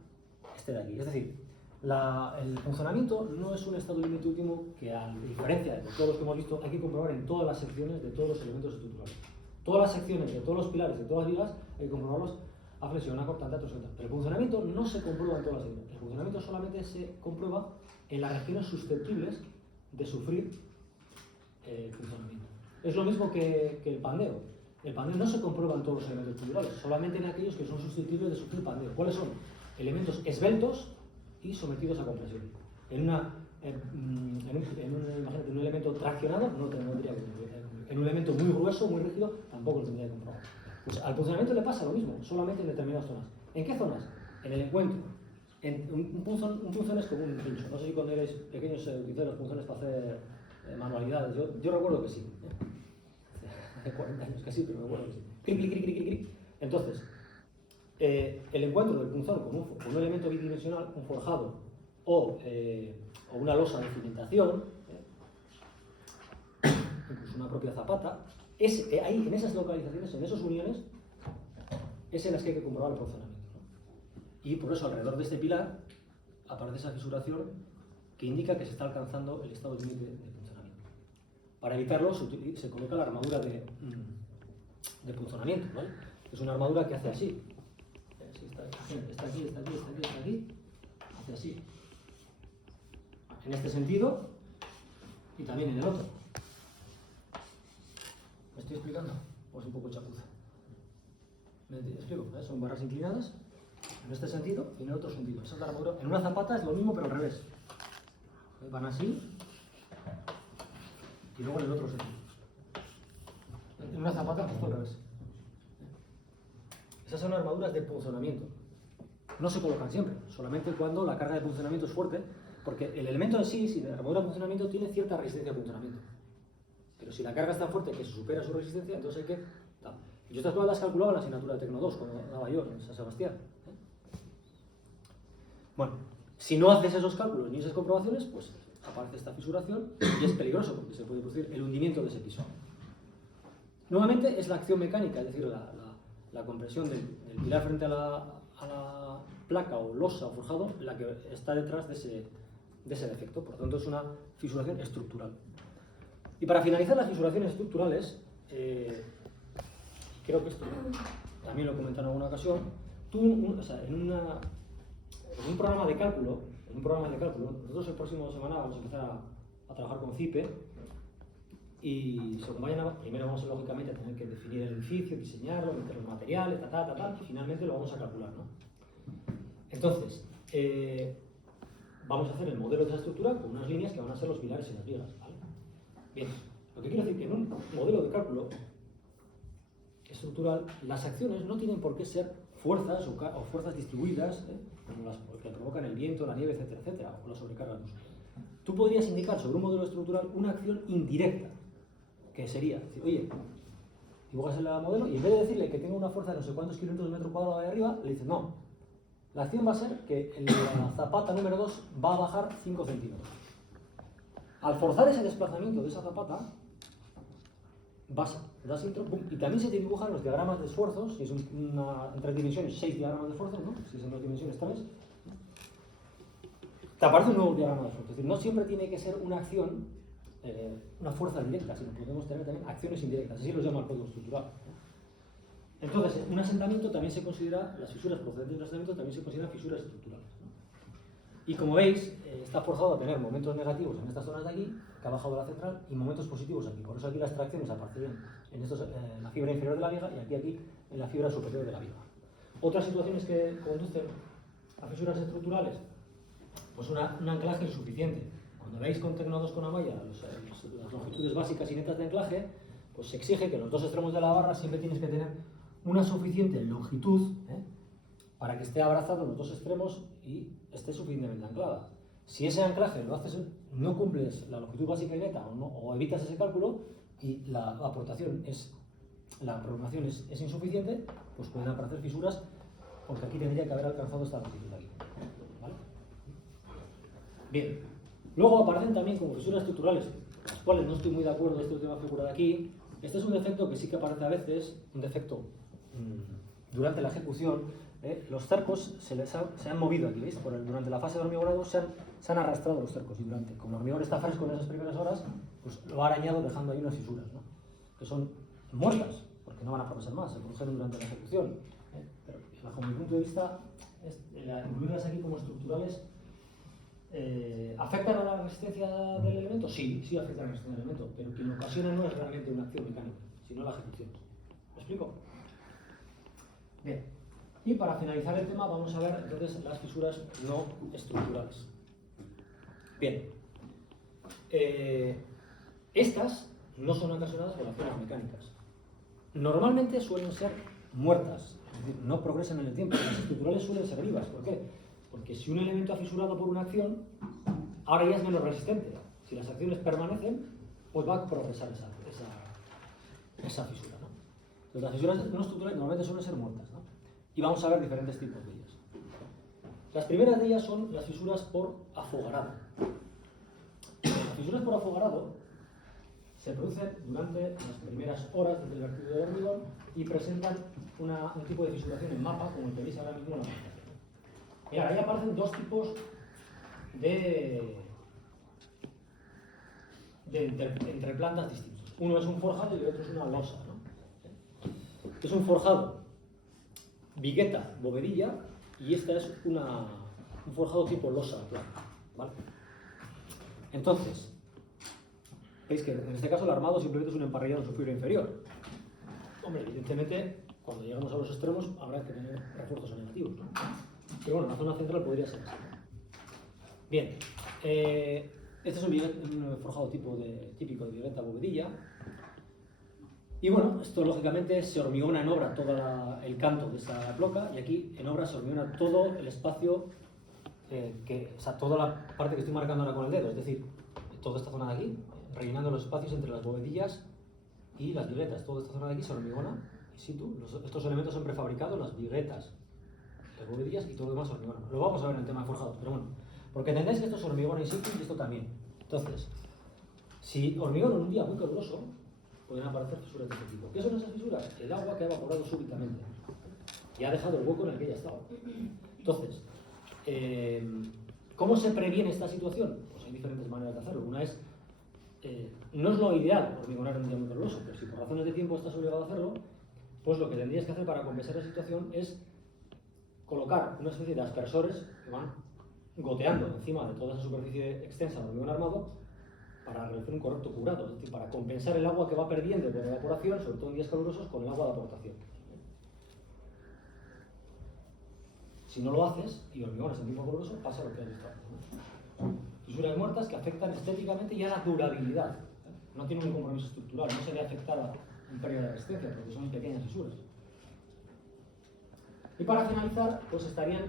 este de aquí. Es decir, el funcionamiento no es un estado límite último que, a diferencia de todos los que hemos visto, hay que comprobar en todas las secciones de todos los elementos estructurales. Todas las secciones de todos los pilares, de todas las vigas, hay que comprobarlos a flexión, a cortante, a torsión. Pero el funcionamiento no se comprueba en todas las secciones. El funcionamiento solamente se comprueba en las regiones susceptibles de sufrir funcionamiento. Es lo mismo que el pandeo. El pandeo no se comprueba en todos los elementos estructurales, solamente en aquellos que son susceptibles de sufrir pandeo. ¿Cuáles son? Elementos esbeltos y sometidos a compresión. Imagínate, un elemento traccionado no tendría que comprobar. En un elemento muy grueso, muy rígido, tampoco lo tendría que comprobar. Pues al funcionamiento le pasa lo mismo, solamente en determinadas zonas. ¿En qué zonas? En el encuentro. Un punzón es como un pincho. No sé si cuando erais pequeños se utilizaban los punzones para hacer manualidades. Yo recuerdo que sí. Hace 40 años que sí, pero recuerdo que sí. Cric, cric, cric, cric, cric. Entonces, el encuentro del punzón con un elemento bidimensional, un forjado o una losa de cimentación, incluso una propia zapata, ahí, en esas localizaciones, en esas uniones, es en las que hay que comprobar el funcionamiento, ¿no? Y por eso alrededor de este pilar aparece esa fisuración que indica que se está alcanzando el estado límite de funcionamiento. Para evitarlo se coloca la armadura de punzonamiento, ¿vale? Es una armadura que hace así. Está aquí, hace así. En este sentido y también en el otro. ¿Me estoy explicando? O es un poco chapuza. ¿Me explico? Son barras inclinadas en este sentido y en el otro sentido. Esa es la armadura. En una zapata es lo mismo pero al revés. Van así y luego en el otro sentido. En una zapata justo al revés. Esas son armaduras de punzonamiento. No se colocan siempre, solamente cuando la carga de punzonamiento es fuerte, porque el elemento en sí, si la armadura de punzonamiento tiene cierta resistencia a punzonamiento. Pero si la carga es tan fuerte que se supera su resistencia, entonces hay que... Yo estas cosas las calculaba en la asignatura de Tecno 2, cuando daba yo en San Sebastián. Bueno, si no haces esos cálculos ni esas comprobaciones, pues aparece esta fisuración y es peligroso porque se puede producir el hundimiento de ese piso. Nuevamente es la acción mecánica, es decir, la compresión del pilar frente a la placa o losa o forjado, la que está detrás de ese defecto. Por lo tanto, es una fisuración estructural. Y para finalizar las fisuraciones estructurales, creo que esto también lo he comentado en alguna ocasión, en un programa de cálculo, nosotros el próximo semana vamos a empezar a trabajar con CIPE y se acompañan primero vamos lógicamente a tener que definir el edificio, diseñarlo, meter los materiales, y finalmente lo vamos a calcular, ¿no? Entonces, vamos a hacer el modelo de esa estructura con unas líneas que van a ser los pilares y las vigas, ¿vale? Bien, lo que quiero decir es que en un modelo de cálculo estructural, las acciones no tienen por qué ser fuerzas o fuerzas distribuidas, como las que provocan el viento, la nieve, etcétera, etcétera, o la sobrecarga de luz. Tú podrías indicar sobre un modelo estructural una acción indirecta, que sería, decir, oye, dibujas el modelo y en vez de decirle que tenga una fuerza de no sé cuántos kilómetros de metro cuadrado de arriba, le dices, no, la acción va a ser que la zapata número 2 va a bajar 5 centímetros. Al forzar ese desplazamiento de esa zapata, das intro, y también se te dibujan los diagramas de esfuerzos, si es en 3 dimensiones, 6 diagramas de esfuerzos, ¿no? Si es en 2 dimensiones, 3. Te aparece un nuevo diagrama de esfuerzo. Es decir, no siempre tiene que ser una acción, una fuerza directa, sino podemos tener también acciones indirectas. Así lo llama el código estructural. Entonces, un asentamiento también se considera, las fisuras procedentes de un asentamiento también se consideran fisuras estructurales, ¿no? Y como veis, está forzado a tener momentos negativos en estas zonas de aquí, que ha bajado de la central, y momentos positivos aquí. Por eso aquí las tracciones aparecen en la fibra inferior de la viga y aquí en la fibra superior de la viga. Otras situaciones que conducen a fisuras estructurales, pues un anclaje insuficiente. Cuando veis con Tecno 2 con Amaya las longitudes básicas y netas de anclaje, pues se exige que en los dos extremos de la barra siempre tienes que tener una suficiente longitud para que esté abrazado en los dos extremos y esté suficientemente anclada. Si ese anclaje lo haces, no cumples la longitud básica y neta o evitas ese cálculo y la prolongación es insuficiente, pues pueden aparecer fisuras porque aquí tendría que haber alcanzado esta longitud aquí. ¿Vale? Bien. Luego aparecen también como fisuras estructurales, las cuales no estoy muy de acuerdo, este última figura de aquí. Este es un defecto que sí que aparece a veces, un defecto durante la ejecución. Los cercos se han movido aquí, ¿veis? Durante la fase de hormigonado se han arrastrado los cercos y como el hormigón está fresco en esas primeras horas, pues lo ha arañado dejando ahí unas fisuras, ¿no? Que son muertas, porque no van a progresar más, se produjeron durante la ejecución. Pero bajo mi punto de vista, incluirlas aquí como estructurales, ¿afectan a la resistencia del elemento? Sí, sí afectan a la resistencia del elemento, pero quien lo ocasiona no es realmente una acción mecánica, sino la ejecución. ¿Me explico? Bien. Y para finalizar el tema vamos a ver entonces las fisuras no estructurales. Bien. Estas no son ocasionadas por acciones mecánicas. Normalmente suelen ser muertas, es decir, no progresan en el tiempo. Las estructurales suelen ser vivas. ¿Por qué? Porque si un elemento ha fisurado por una acción, ahora ya es menos resistente. Si las acciones permanecen, pues va a progresar esa fisura, ¿no? Entonces, las fisuras no estructurales normalmente suelen ser muertas, ¿no? y vamos a ver diferentes tipos de ellas. Las primeras de ellas son las fisuras por afogarado. Las fisuras por afogarado se producen durante las primeras horas del vertido de hormigón y presentan un tipo de fisuración en mapa, como el que veis ahora mismo en la pantalla. Mirad, ahí aparecen dos tipos entre plantas distintos. Uno es un forjado y el otro es una losa, ¿no? Es un forjado vigueta bovedilla y esta es un forjado tipo losa plana, ¿vale? Entonces, veis que en este caso el armado simplemente es un emparrillado en su fibra inferior. Hombre, evidentemente, cuando llegamos a los extremos habrá que tener refuerzos negativos, ¿no? Pero bueno, la zona central podría ser así, ¿no? Bien, este es un forjado típico de vigueta bovedilla. Y bueno, esto lógicamente se hormigona en obra todo el canto de esa bloca y aquí en obra se hormigona todo el espacio, o sea, toda la parte que estoy marcando ahora con el dedo, es decir, toda esta zona de aquí, rellenando los espacios entre las bovedillas y las viguetas. Toda esta zona de aquí se hormigona in situ. Estos elementos son prefabricados, las viguetas, las bovedillas y todo lo demás hormigona. Lo vamos a ver en el tema de forjados, pero bueno, porque entendáis que esto se hormigona in situ y esto también. Entonces, si hormigona en un día muy caluroso, pueden aparecer fisuras de este tipo. ¿Qué son esas fisuras? El agua que ha evaporado súbitamente y ha dejado el hueco en el que ya estaba. Entonces, ¿cómo se previene esta situación? Pues hay diferentes maneras de hacerlo. Una es, no es lo ideal hormigonar en un día muy caluroso, pero si por razones de tiempo estás obligado a hacerlo, pues lo que tendrías que hacer para compensar la situación es colocar una especie de aspersores que van goteando encima de toda esa superficie extensa de hormigón armado para realizar un correcto curado, es decir, para compensar el agua que va perdiendo por evaporación, sobre todo en días calurosos, con el agua de aportación. Si no lo haces y hormigonas en tiempo caluroso, pasa lo que has visto antes, ¿no? Fisuras muertas que afectan estéticamente y a la durabilidad. No tienen un compromiso estructural, no se ve afectada en pérdida de resistencia, porque son pequeñas fisuras. Y para finalizar, pues estarían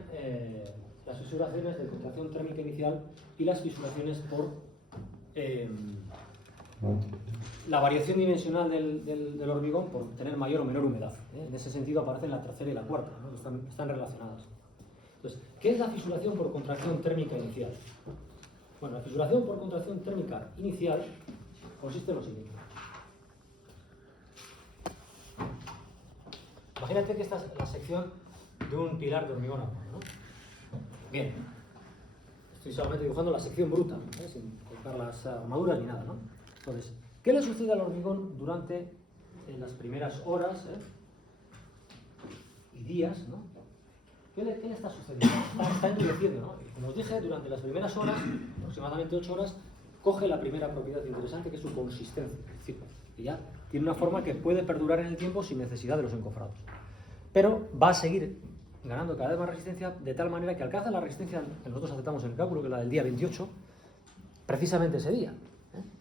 las fisuraciones de contracción térmica inicial y las fisuraciones por la variación dimensional del hormigón por tener mayor o menor humedad. En ese sentido aparecen la tercera y la cuarta, ¿no? Están relacionadas. Entonces, ¿qué es la fisuración por contracción térmica inicial? Bueno, la fisuración por contracción térmica inicial consiste en lo siguiente. Imagínate que esta es la sección de un pilar de hormigón armado, ¿no? Bien. Estoy solamente dibujando la sección bruta, sin colocar las armaduras ni nada, ¿no? Entonces, ¿qué le sucede al hormigón durante las primeras horas y días, ¿no? ¿Qué le está sucediendo? Está endureciendo, ¿no? Y como os dije, durante las primeras horas, aproximadamente 8 horas, coge la primera propiedad interesante, que es su consistencia. Es decir, que ya tiene una forma que puede perdurar en el tiempo sin necesidad de los encofrados. Pero va a seguir ganando cada vez más resistencia, de tal manera que alcanza la resistencia que nosotros aceptamos en el cálculo, que es la del día 28, precisamente ese día.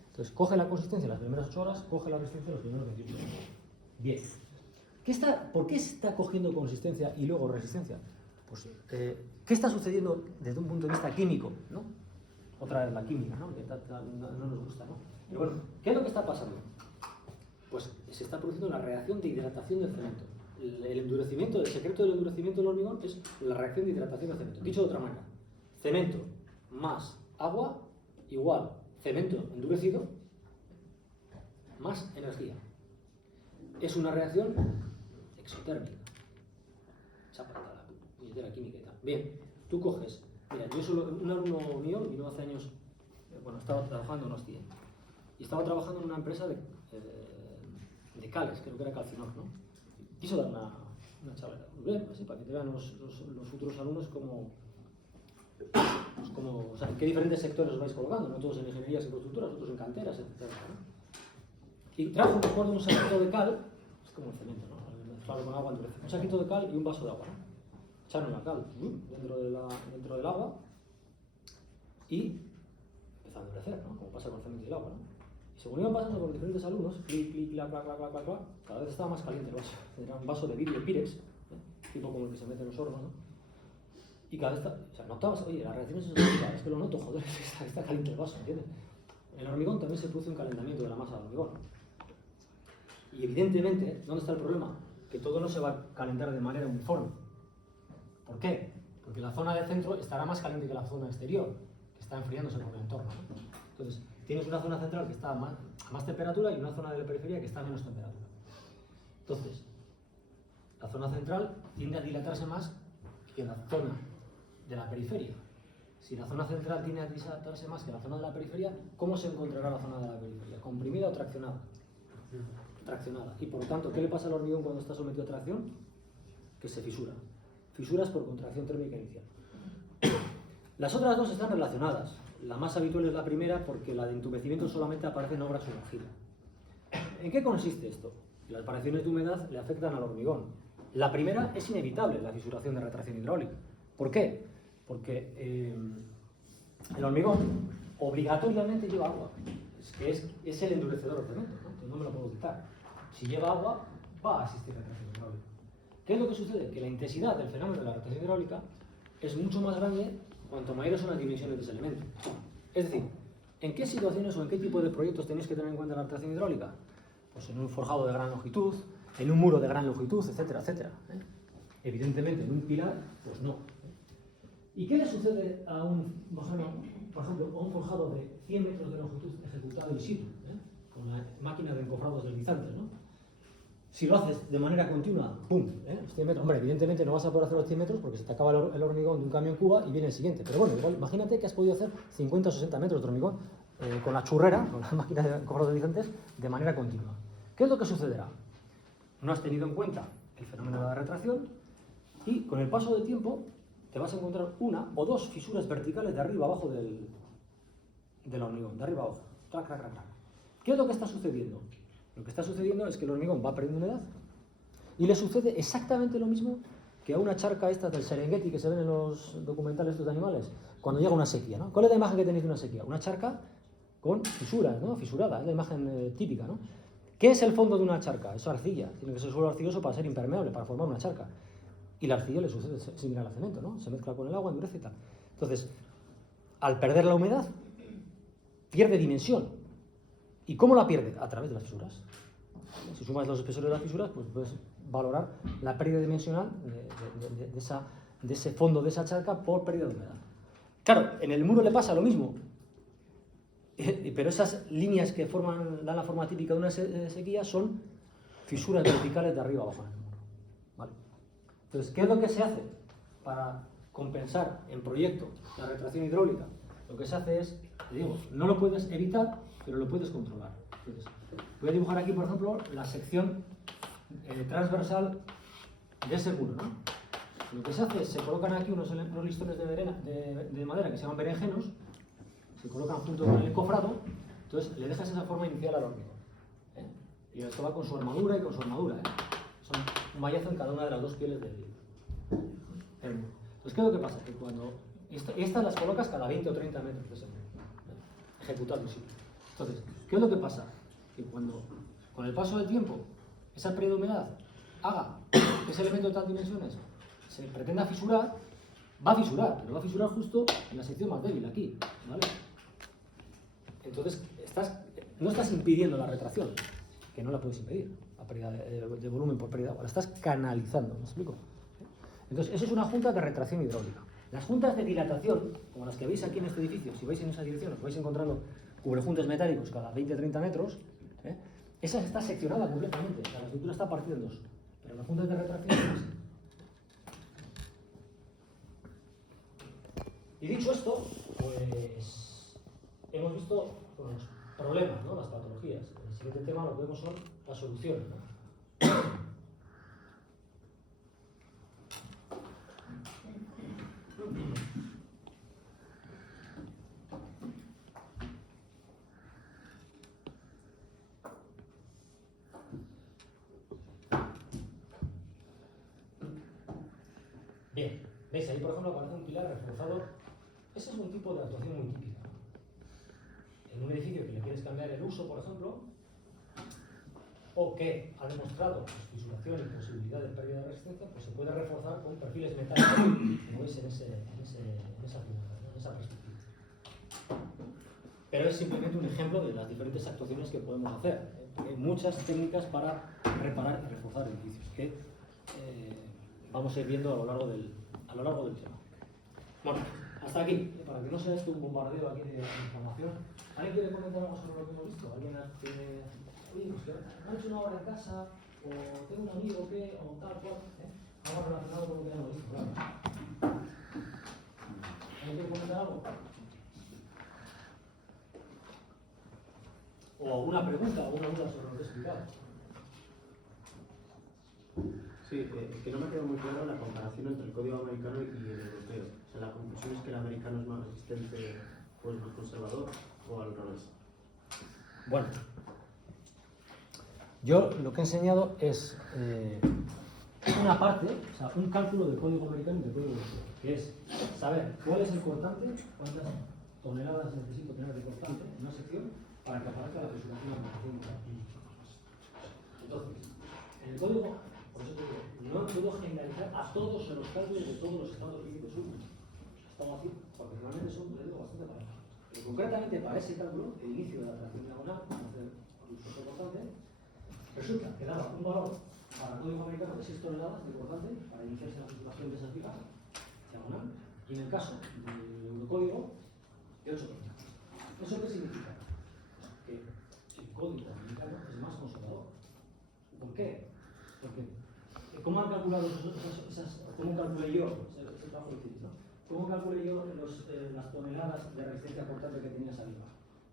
Entonces, coge la consistencia en las primeras 8 horas, coge la resistencia en los primeros 28 horas. Bien. ¿Por qué está cogiendo consistencia y luego resistencia? Pues, ¿qué está sucediendo desde un punto de vista químico, ¿no? Otra vez la química, ¿no? Que no nos gusta, ¿no? Pero bueno, ¿qué es lo que está pasando? Pues se está produciendo una reacción de hidratación del cemento. El endurecimiento, el secreto del endurecimiento del hormigón es la reacción de hidratación del cemento. Dicho de otra manera, cemento más agua igual cemento endurecido más energía. Es una reacción exotérmica. Esa para la puñetera química y tal. Bien, tú coges. Mira, un alumno mío vino hace años, bueno, estaba trabajando en Hostia y estaba trabajando en una empresa de cales, creo que era Calcinor, ¿no? Quiso dar una charla, bien, así, para que te vean los futuros alumnos como, o sea, en qué diferentes sectores os vais colocando, no todos en ingenierías y constructoras, otros en canteras, etc., ¿no? Y trajo, recuerdo, un saquito de cal, es como el cemento, ¿no? Mezclado con agua endurecido, un saquito de cal y un vaso de agua, ¿no? Echaron la cal dentro del agua y empezó a endurecer, ¿no? Como pasa con el cemento y el agua, ¿no? Y según iban pasando por diferentes alumnos, clic, clic, clac, clac, clac, clac, clac, cada vez estaba más caliente el vaso. Era un vaso de vidrio Pirex, tipo como el que se mete en los hornos, ¿no? Y cada vez notabas, oye, la reacción es automática, es que lo noto, joder, está caliente el vaso, ¿entiendes? En el hormigón también se produce un calentamiento de la masa del hormigón. Y evidentemente, ¿dónde está el problema? Que todo no se va a calentar de manera uniforme. ¿Por qué? Porque la zona del centro estará más caliente que la zona exterior, que está enfriándose por el entorno, ¿no? Entonces, tienes una zona central que está a más temperatura y una zona de la periferia que está a menos temperatura. Entonces, la zona central tiende a dilatarse más que la zona de la periferia. Si la zona central tiende a dilatarse más que la zona de la periferia, ¿cómo se encontrará la zona de la periferia? ¿Comprimida o traccionada? Traccionada. Y por lo tanto, ¿qué le pasa al hormigón cuando está sometido a tracción? Que se fisura. Fisuras por contracción térmica inicial. Las otras dos están relacionadas. La más habitual es la primera porque la de entumecimiento solamente aparece en obra sumergida. ¿En qué consiste esto? Las variaciones de humedad le afectan al hormigón. La primera es inevitable, la fisuración de retracción hidráulica. ¿Por qué? Porque el hormigón obligatoriamente lleva agua. Es el endurecedor del cemento, ¿no? Entonces no me lo puedo quitar. Si lleva agua, va a existir retracción hidráulica. ¿Qué es lo que sucede? Que la intensidad del fenómeno de la retracción hidráulica es mucho más grande cuanto mayores son las dimensiones de ese elemento. Es decir, ¿en qué situaciones o en qué tipo de proyectos tenéis que tener en cuenta la retracción hidráulica? Pues en un forjado de gran longitud, en un muro de gran longitud, etcétera, etcétera. Evidentemente, en un pilar, pues no. ¿Y qué le sucede a por ejemplo, a un forjado de 100 metros de longitud ejecutado in situ, con la máquina de encofrados deslizantes, ¿no? Si lo haces de manera continua, ¡pum! Los 100 metros. Hombre, evidentemente no vas a poder hacer los 100 metros porque se te acaba el hormigón de un camión Cuba y viene el siguiente. Pero bueno, igual, imagínate que has podido hacer 50 o 60 metros de hormigón con la churrera, con la máquina de encofrados deslizantes, de manera continua. ¿Qué es lo que sucederá? No has tenido en cuenta el fenómeno de la retracción y con el paso del tiempo te vas a encontrar una o dos fisuras verticales de arriba abajo del hormigón, de arriba abajo. Crac, crac, crac, crac. ¿Qué es lo que está sucediendo? Lo que está sucediendo es que el hormigón va perdiendo humedad y le sucede exactamente lo mismo que a una charca esta del Serengeti que se ven en los documentales estos de animales, cuando llega una sequía, ¿no? ¿Cuál es la imagen que tenéis de una sequía? Una charca con fisuras, ¿no? Fisurada, es la imagen típica, ¿no? ¿Qué es el fondo de una charca? Es arcilla, tiene que ser suelo arcilloso para ser impermeable, para formar una charca. Y la arcilla le sucede similar al cemento, ¿no? Se mezcla con el agua, endurece y tal. Entonces, al perder la humedad, pierde dimensión. ¿Y cómo la pierde? A través de las fisuras. Si sumas los espesores de las fisuras, pues puedes valorar la pérdida dimensional de ese fondo de esa charca por pérdida de humedad. Claro, en el muro le pasa lo mismo, pero esas líneas que dan la forma típica de una sequía son fisuras verticales de arriba abajo en el muro. ¿Vale? Entonces, ¿qué es lo que se hace para compensar en proyecto la retracción hidráulica? Lo que se hace es, te digo, no lo puedes evitar, pero lo puedes controlar. Entonces, voy a dibujar aquí, por ejemplo, la sección transversal de ese muro, ¿no? Lo que se hace es, se colocan aquí unos listones de madera que se llaman berenjenos, se colocan junto con el encofrado, entonces le dejas esa forma inicial al hormigón. Y esto va con su armadura y con su armadura. Son un mallazo en cada una de las dos pieles del muro. Entonces, ¿qué es lo que pasa? Que cuando estas las colocas cada 20 o 30 metros de ese muro, ejecutando sí. Entonces, ¿qué es lo que pasa? Que cuando, con el paso del tiempo, esa pérdida de humedad haga que ese elemento de tal dimensiones se pretenda fisurar, va a fisurar, pero va a fisurar justo en la sección más débil, aquí, ¿vale? Entonces, no estás impidiendo la retracción, que no la puedes impedir, la pérdida de volumen por pérdida de agua, la estás canalizando, ¿me explico? Entonces, eso es una junta de retracción hidráulica. Las juntas de dilatación, como las que veis aquí en este edificio, si vais en esa dirección, os vais encontrando cubrejuntes metálicos cada 20-30 metros, esa está seccionada completamente, o sea, la estructura está partida en dos, pero las juntas de retracción son así. Y dicho esto, pues hemos visto los problemas, ¿no? Las patologías. El siguiente tema lo que vemos son las soluciones, ¿no? Bien, veis ahí por ejemplo aparece un pilar reforzado. Ese es un tipo de actuación muy típica. En un edificio que le quieres cambiar el uso, por ejemplo, o que ha demostrado fisuración y posibilidad de pérdida de resistencia, pues se puede reforzar con perfiles metálicos, como veis en esa perspectiva. Pero es simplemente un ejemplo de las diferentes actuaciones que podemos hacer. Hay muchas técnicas para reparar y reforzar edificios que vamos a ir viendo a lo largo lo largo del tema. Bueno, hasta aquí, para que no sea esto un bombardeo aquí de información. ¿Alguien quiere comentar algo sobre lo que hemos visto? ¿Alguien tiene, oye, pues que me han hecho una hora en casa, o tengo un amigo que, o tal cual, algo relacionado con lo que hemos visto, claro? ¿Alguien quiere comentar algo? O una pregunta o una duda sobre lo que he explicado. Sí, que no me quedó muy claro la comparación entre el código americano y el europeo. O sea, la conclusión es que el americano es más resistente o es más conservador, o al revés. Bueno, yo lo que he enseñado es una parte, o sea, un cálculo del código americano y del código europeo, que es saber cuál es el cortante, cuántas toneladas necesito tener de cortante en una sección para que aparezca la presuración de la aplicación. Entonces, en el código, por eso te digo, no puedo generalizar a todos los cálculos de todos los estados físicos únicos. Estamos así, porque realmente son bastante parejos. Pero concretamente para ese cálculo, el inicio de la reacción diagonal, el uso cortante, resulta que daba un valor para el código americano de 6 toneladas de cortante para iniciarse la presuración de esas vigas diagonal, y en el caso del eurocódigo, de 8 toneladas. ¿Eso qué significa? Que el código americano es más conservador. ¿Por qué? Porque ¿cómo han calculado cómo calculé yo ese trabajo difícil, ¿no? ¿Cómo calculé yo las toneladas de resistencia cortante que tenía esa viga?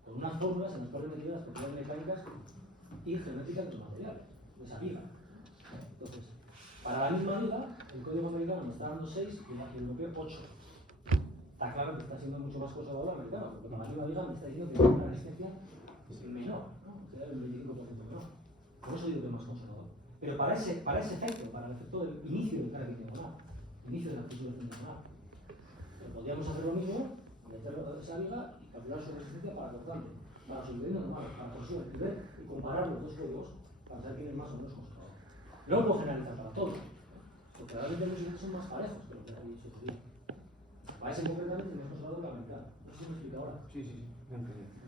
Con unas fórmulas en las cuales metí las propiedades mecánicas y geométricas del material, de esa viga. Entonces, para la misma viga, el código americano me está dando 6 y el europeo 8. Está claro que está siendo mucho más conservador el americano, porque para la misma viga me está diciendo que tiene una resistencia menor, ¿no? Que era el 25% menor. Por eso digo que es más conservador. Pero para ese efecto, para el efecto del inicio del cracking diagonal, inicio de la presuración diagonal, podríamos hacer lo mismo, meter esa viga y calcular su resistencia para cortante, para su vivienda normal, para presión, y ver y comparar los dos códigos para saber quién es más o menos conservador. No lo puedo generalizar para todos, porque realmente los sitios son más parejos que lo que ha dicho Julián. Para ese concretamente es más conservador que el americano. No sé si me explica ahora. Sí,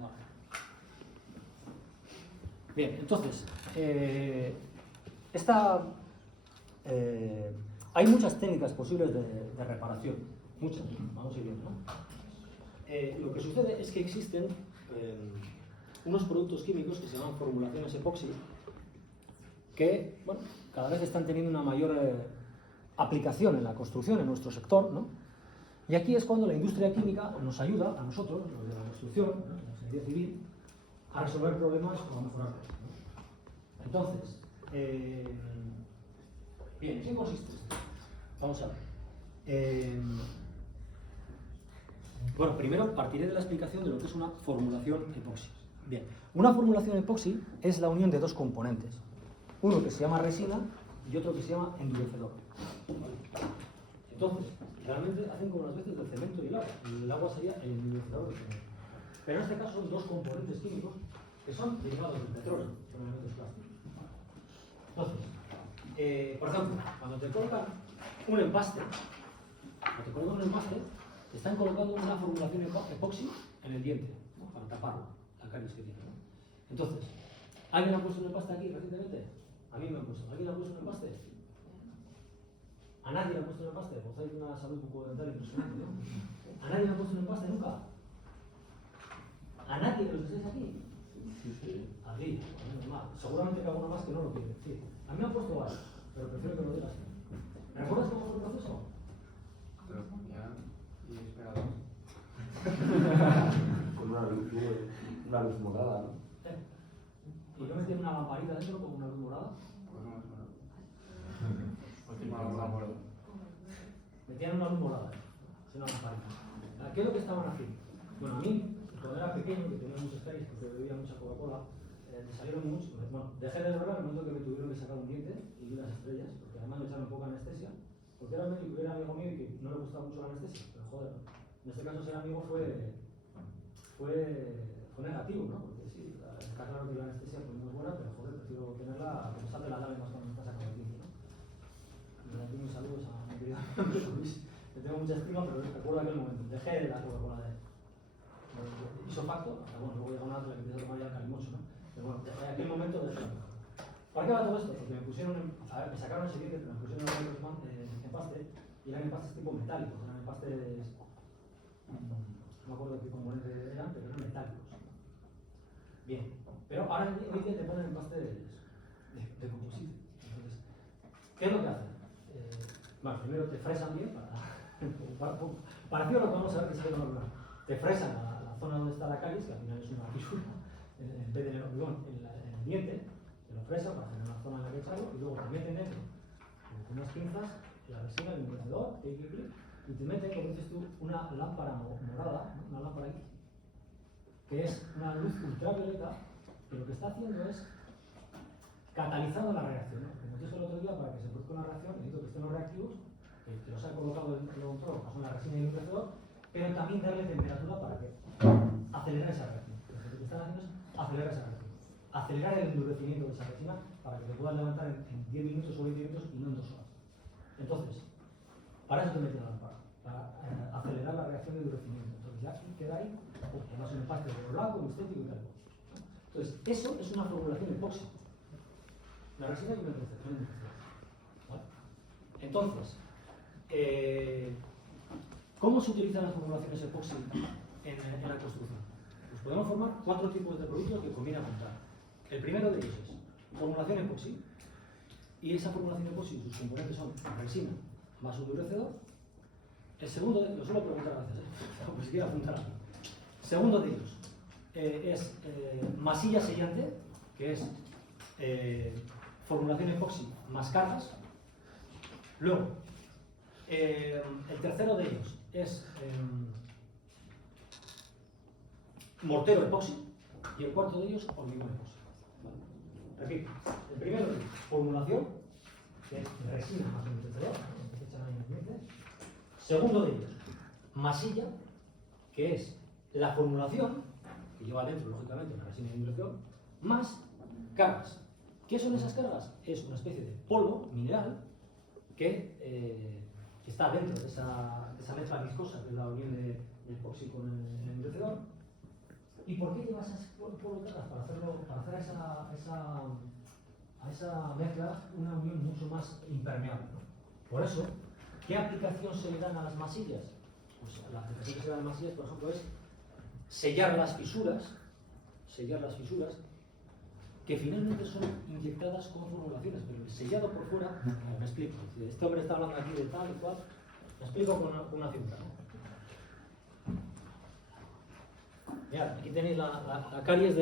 No. Bien, entonces, hay muchas técnicas posibles de reparación, muchas, vamos a ir viendo, ¿no? Lo que sucede es que existen unos productos químicos que se llaman formulaciones epoxi, que, bueno, cada vez están teniendo una mayor aplicación en la construcción, en nuestro sector, ¿no? Y aquí es cuando la industria química nos ayuda a nosotros, los de la construcción, ¿no?, la ingeniería civil, a resolver problemas o a mejorarlos, ¿no? Entonces, bien, ¿en qué consiste esto? Vamos a ver. Bueno, primero partiré de la explicación de lo que es una formulación epoxi. Bien, una formulación epoxi es la unión de dos componentes. Uno que se llama resina y otro que se llama endurecedor. Entonces, realmente hacen como las veces del cemento y el agua. El agua sería el endurecedor del cemento. Pero en este caso son dos componentes químicos que son derivados del petróleo, son elementos plásticos. Entonces, por ejemplo, cuando te colocan un empaste, te están colocando una formulación epoxi en el diente, ¿no?, para taparlo, la caries que tiene, ¿no? Entonces, ¿alguien ha puesto un empaste aquí recientemente? A mí me han puesto. ¿Alguien ha puesto un empaste? ¿A nadie le ha puesto un empaste? Gozáis de una salud bucodental impresionante, ¿no? ¿A nadie le ha puesto un empaste nunca? ¿A nadie de los que estáis aquí? Sí. Aquí, normal. Seguramente que alguno más que no lo quiere. Sí. A mí me han puesto varios, pero prefiero que lo digas. ¿Me recuerdas cómo fue el proceso? Pero ya, y esperado. Con una luz morada, ¿no? ¿Y no metían una lamparita dentro con una luz morada? Pues no, Metían una luz morada, sin una lamparita. ¿Qué es lo que estaban haciendo? Bueno, a mí, cuando era pequeño, que tenía muchas caries porque bebía mucha Coca-Cola, me salieron muchos. Bueno, dejé de beber al momento que me tuvieron que sacar un diente y vi las estrellas, porque además me echaron poca anestesia, porque era médico y era amigo mío y que no le gustaba mucho la anestesia, pero joder, en este caso ser amigo fue negativo, ¿no? Porque sí, está claro que la anestesia pues, no es buena, pero joder, prefiero tenerla que me salte las lágrimas cuando me está sacando el diente, ¿no? Le doy mis saludos a mi querido Luis, le tengo mucha estima, pero recuerdo aquel momento, dejé de la Coca-Cola de él. Hizo facto, hasta bueno, luego llegó una que le empieza a tomar ya el calimocho, ¿no? Pero bueno, en aquel momento dejé la Coca-Cola. ¿Para qué va todo esto? Porque me pusieron, me sacaron ese diente, me pusieron en empaste y eran empastes tipo metálicos, eran empastes, no me acuerdo qué componentes eran, pero eran metálicos. Bien, pero ahora hoy día te ponen empastes de composite. Entonces, ¿qué es lo que hacen? Bueno, primero te fresan bien, parecido a lo que vamos a ver que se ve normal. Te fresan la zona donde está la caries, que al final es una fisura, en vez del hormigón, en el diente, te lo fresan para hacer una zona en la que echarlo, y luego te meten dentro con unas pinzas, la resina, el endurecedor, y te meten, como dices tú, una lámpara morada, ¿no? Una lámpara aquí, que es una luz ultravioleta, que lo que está haciendo es catalizando la reacción, ¿no? Como te dije el otro día, para que se produzca una reacción, necesito que estén los reactivos, que los ha colocado el odontólogo, que son la resina y el endurecedor, pero también darle temperatura para que acelerar esa reacción. Lo que están haciendo es acelerar esa reacción. Acelerar el endurecimiento de esa resina para que te puedan levantar en 10 minutos o 20 minutos y no en 2 horas. Entonces, para eso te meten la lámpara, para acelerar la reacción de endurecimiento. Entonces ya queda ahí, además un empaste de blanco, un estético y tal. Entonces, eso es una formulación epoxi. La resina y una endurecedor. ¿Vale? Entonces, ¿cómo se utilizan las formulaciones epoxi en la construcción? Pues podemos formar 4 tipos de productos que conviene apuntar. El primero de ellos es formulación epoxi, y esa formulación epoxi, sus componentes son resina más endurecedor. El segundo, lo suelo preguntar a veces, pues si quiero apuntar algo. Segundo de ellos es masilla sellante, que es formulación epoxi más cargas. Luego, el tercero de ellos es mortero epoxi, y el cuarto de ellos hormigón epoxi. ¿Vale? Repito, el primero es formulación, que es resina más endurecedor, que se echan ahí en el diente. Segundo de ellos, masilla, que es la formulación, que lleva dentro, lógicamente, la resina y el endurecedor, más cargas. ¿Qué son esas cargas? Es una especie de polvo mineral que está dentro de esa mezcla viscosa, que es la unión del epoxi con el endurecedor. ¿Y por qué lleva esas polvo cargas? Para hacer a esa mezcla una unión mucho más impermeable, ¿no? Por eso, ¿qué aplicación se le dan a las masillas? Pues la aplicación que se le dan a las masillas, por ejemplo, es sellar las fisuras, que finalmente son inyectadas con formulaciones, pero el sellado por fuera, me explico. Este hombre está hablando aquí de tal y cual, me explico con una cinta, ¿no? Mirad, aquí tenéis la caries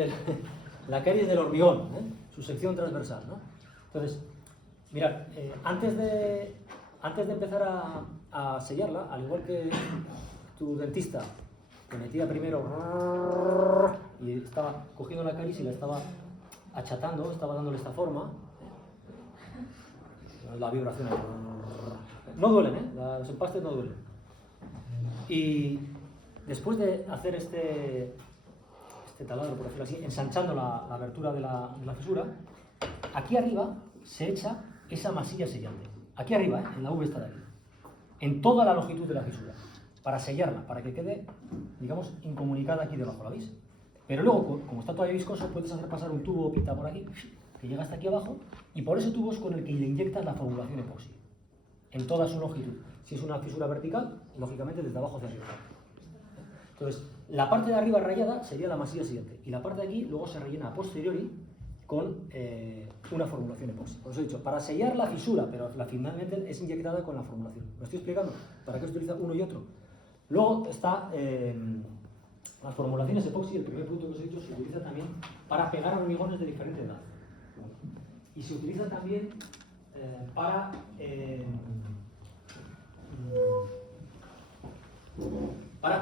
del hormigón, ¿eh? Su sección transversal, ¿no? Entonces, mirad, antes de empezar a sellarla, al igual que tu dentista que metía primero y estaba cogiendo la caries y la estaba achatando, estaba dándole esta forma, la vibración, no duelen, los empastes no duelen. Y después de hacer este taladro, por decirlo así, ensanchando la abertura de la fisura, aquí arriba se echa esa masilla sellante. Aquí arriba, en la V esta de aquí, en toda la longitud de la fisura, para sellarla, para que quede, digamos, incomunicada aquí debajo, ¿la veis? Pero luego, como está todavía viscoso, puedes hacer pasar un tubo o pita por aquí, que llega hasta aquí abajo, y por ese tubo es con el que le inyectas la formulación epoxi, en toda su longitud. Si es una fisura vertical, lógicamente desde abajo hacia arriba. Entonces, la parte de arriba rayada sería la masilla siguiente, y la parte de aquí luego se rellena a posteriori con una formulación epoxi. Por eso he dicho, para sellar la fisura, pero finalmente es inyectada con la formulación. ¿Me estoy explicando? ¿Para qué se utiliza uno y otro? Luego está las formulaciones epoxi, el primer punto que os he dicho, se utiliza también para pegar hormigones de diferente edad. Y se utiliza también para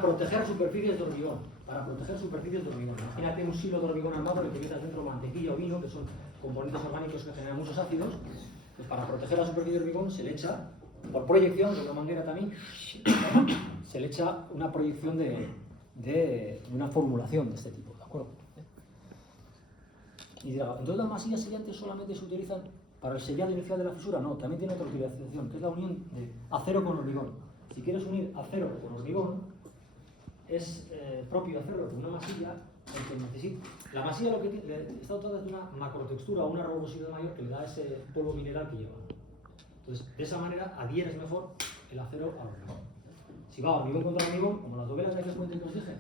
proteger superficies de hormigón. Imagínate un silo de hormigón armado en el que metas dentro mantequilla o vino, que son componentes orgánicos que generan muchos ácidos. Pues para proteger la superficie de hormigón se le echa, por proyección, con una manguera también, se le echa una proyección de una formulación de este tipo, ¿de acuerdo? Y dirá, entonces las masillas sellantes solamente se utilizan para el sellado inicial de la fisura. No, también tiene otra utilización, que es la unión de acero con hormigón. Si quieres unir acero con hormigón, es propio hacerlo con una masilla, porque necesita. La masilla lo que tiene, está dotada de una macrotextura o una rugosidad mayor que le da ese polvo mineral que lleva. Entonces, de esa manera adhieres mejor el acero al hormigón. Si va hormigón contra hormigón, como las dovelas de aquel puente que os dije,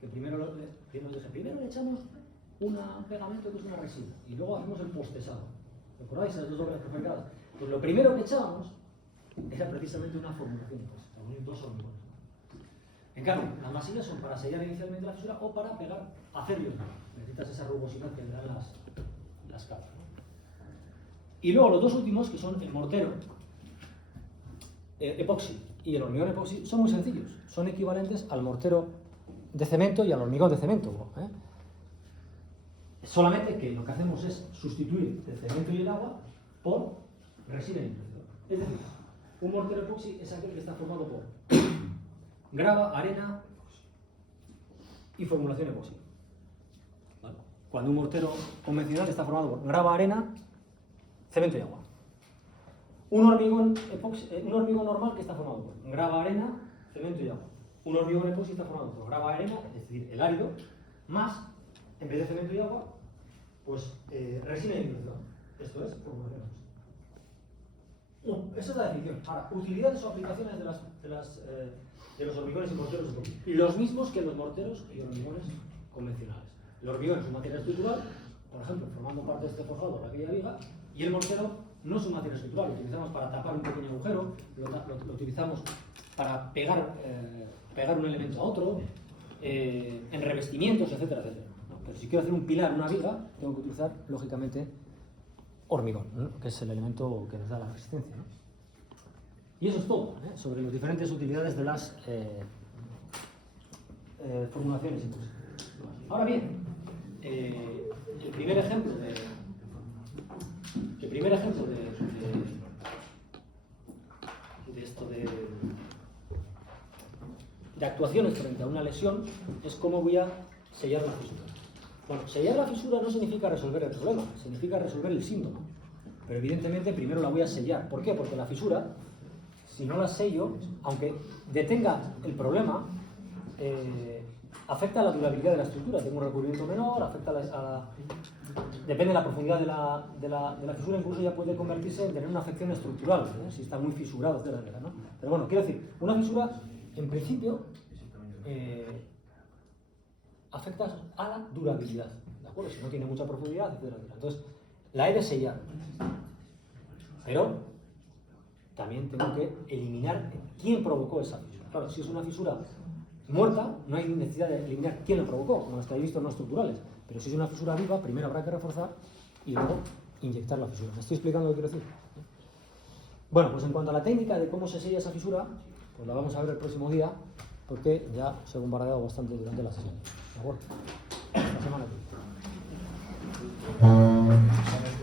que primero le echamos un pegamento que es una resina y luego hacemos el postesado. ¿Recordáis esas dos dovelas prefabricadas? Pues lo primero que echábamos era precisamente una formulación de postes, unir dos hormigones. En cambio, las masillas son para sellar inicialmente la fisura o para pegar acero. Necesitas esa rugosidad que le dan las capas, ¿no? Y luego los dos últimos, que son el mortero epoxi y el hormigón epoxi, son muy sencillos. Son equivalentes al mortero de cemento y al hormigón de cemento, ¿eh? Solamente que lo que hacemos es sustituir el cemento y el agua por resina y induración. Es decir, un mortero epoxi es aquel que está formado por grava, arena y formulación epoxi. ¿Vale? Cuando un mortero convencional está formado por grava, arena, cemento y agua. Un hormigón normal que está formado por grava, arena, cemento y agua. Un hormigón epoxi está formado por grava, arena, es decir, el árido, más, en vez de cemento y agua, pues resina y induración. Esto es formulación epoxi. Esa es la definición. Ahora, utilidades o aplicaciones de los hormigones y morteros epoxi. Los mismos que los morteros y hormigones convencionales. El hormigón es un material estructural, por ejemplo, formando parte de este forjado de aquella viga, y el mortero no es un material estructural, lo utilizamos para tapar un pequeño agujero, lo utilizamos para pegar un elemento a otro, en revestimientos, etcétera, etcétera, ¿no? Pero si quiero hacer un pilar, una viga, tengo que utilizar, lógicamente, hormigón, ¿no? Que es el elemento que nos da la resistencia, ¿no? Y eso es todo, ¿eh? Sobre las diferentes utilidades de las formulaciones incluso. Ahora bien, el primer ejemplo de actuaciones frente a una lesión es cómo voy a sellar la fisura. Bueno, sellar la fisura no significa resolver el problema, significa resolver el síntoma. Pero evidentemente primero la voy a sellar. ¿Por qué? Porque la fisura, si no la sello, aunque detenga el problema, afecta a la durabilidad de la estructura. Tengo un recubrimiento menor, afecta depende de la profundidad de la fisura, incluso ya puede convertirse en tener una afección estructural, ¿eh? Si está muy fisurado, etcétera, ¿no? Pero bueno, quiero decir, una fisura, en principio, afecta a la durabilidad, ¿de acuerdo? Si no tiene mucha profundidad, etcétera, etcétera. Entonces, la he de sellar. Pero también tengo que eliminar quién provocó esa fisura. Claro, si es una fisura muerta, no hay necesidad de eliminar quién la provocó, como los que habéis visto no estructurales. Pero si es una fisura viva, primero habrá que reforzar y luego inyectar la fisura. ¿Me estoy explicando lo que quiero decir? Bueno, pues en cuanto a la técnica de cómo se sella esa fisura, pues la vamos a ver el próximo día, porque ya se ha bombardeado bastante durante la sesión. ¿De acuerdo? Hasta la semana que viene.